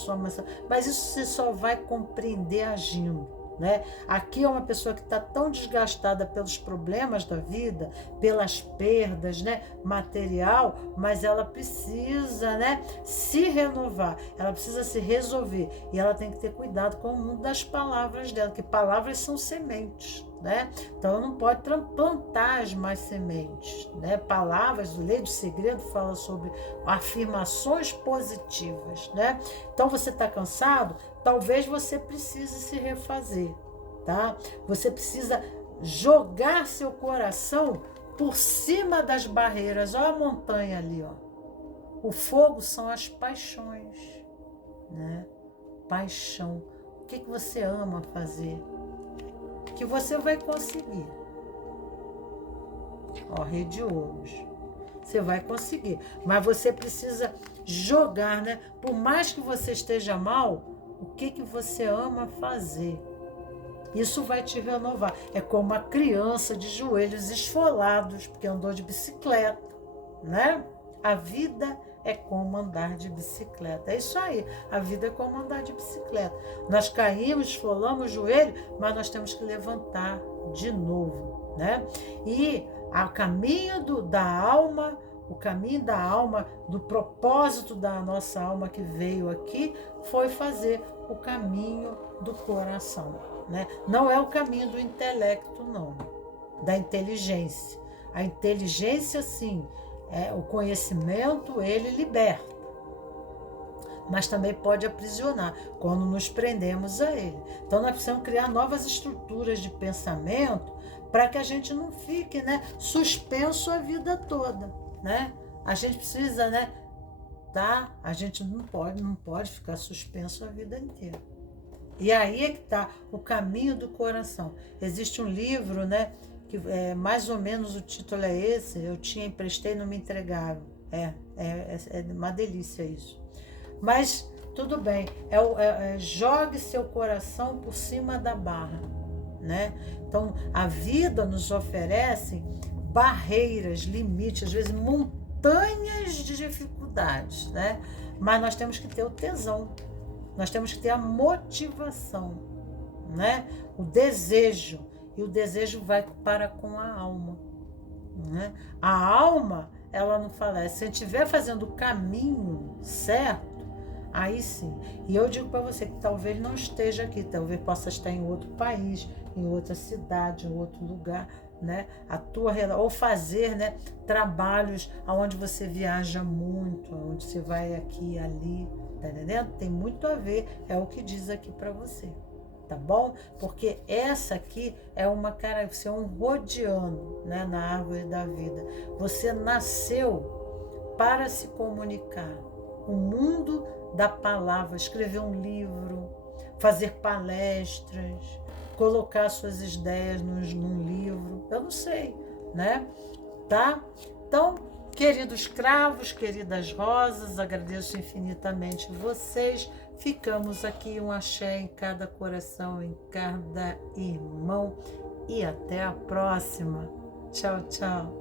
mas isso você só vai compreender agindo, né? Aqui é uma pessoa que está tão desgastada pelos problemas da vida, pelas perdas, né, material, mas ela precisa, né, se renovar, ela precisa se resolver, e ela tem que ter cuidado com o mundo das palavras dela, que palavras são sementes, né? Então ela não pode plantar as mais sementes, né? Palavras, o Lei do Segredo fala sobre afirmações positivas, né? Então você está cansado? Talvez você precise se refazer, tá? Você precisa jogar seu coração por cima das barreiras. Olha a montanha ali, ó. O fogo são as paixões, né? Paixão. O que você ama fazer? Que você vai conseguir. Ó, rei de ouros. Você vai conseguir. Mas você precisa jogar, né? Por mais que você esteja mal, o que você ama fazer? Isso vai te renovar. É como uma criança de joelhos esfolados, porque andou de bicicleta, né? A vida é como andar de bicicleta. É isso aí. A vida é como andar de bicicleta. Nós caímos, esfolamos o joelho, mas nós temos que levantar de novo, né? E o caminho da alma, do propósito da nossa alma que veio aqui, foi fazer o caminho do coração, né? Não é o caminho do intelecto, não. Da inteligência. A inteligência, sim, o conhecimento, ele liberta, mas também pode aprisionar quando nos prendemos a ele. Então nós precisamos criar novas estruturas de pensamento para que a gente não fique, né, suspenso a vida toda, né? A gente precisa, né? Tá? A gente não pode ficar suspenso a vida inteira. E aí é que está o caminho do coração. Existe um livro, né? Que é mais ou menos o título é esse. Eu tinha, emprestei, não me entregaram. É uma delícia isso. Mas tudo bem. Jogue seu coração por cima da barra, né? Então a vida nos oferece barreiras, limites, às vezes montanhas de dificuldades, né? Mas nós temos que ter o tesão. Nós temos que ter a motivação, né? O desejo. E o desejo vai para com a alma, né? A alma, ela não falece. Se a gente estiver fazendo o caminho certo, aí sim. E eu digo para você que talvez não esteja aqui, talvez possa estar em outro país, em outra cidade, em outro lugar, né? Ou fazer, né, trabalhos onde você viaja muito, onde você vai aqui e ali. Tá entendendo? Tem muito a ver, é o que diz aqui para você, tá bom? Porque essa aqui é você é um rodiano, né, na árvore da vida. Você nasceu para se comunicar. O mundo da palavra, escrever um livro, fazer palestras, colocar suas ideias num livro, eu não sei, né? Tá? Então, queridos cravos, queridas rosas, agradeço infinitamente vocês. Ficamos aqui, um axé em cada coração, em cada irmão. E até a próxima. Tchau, tchau.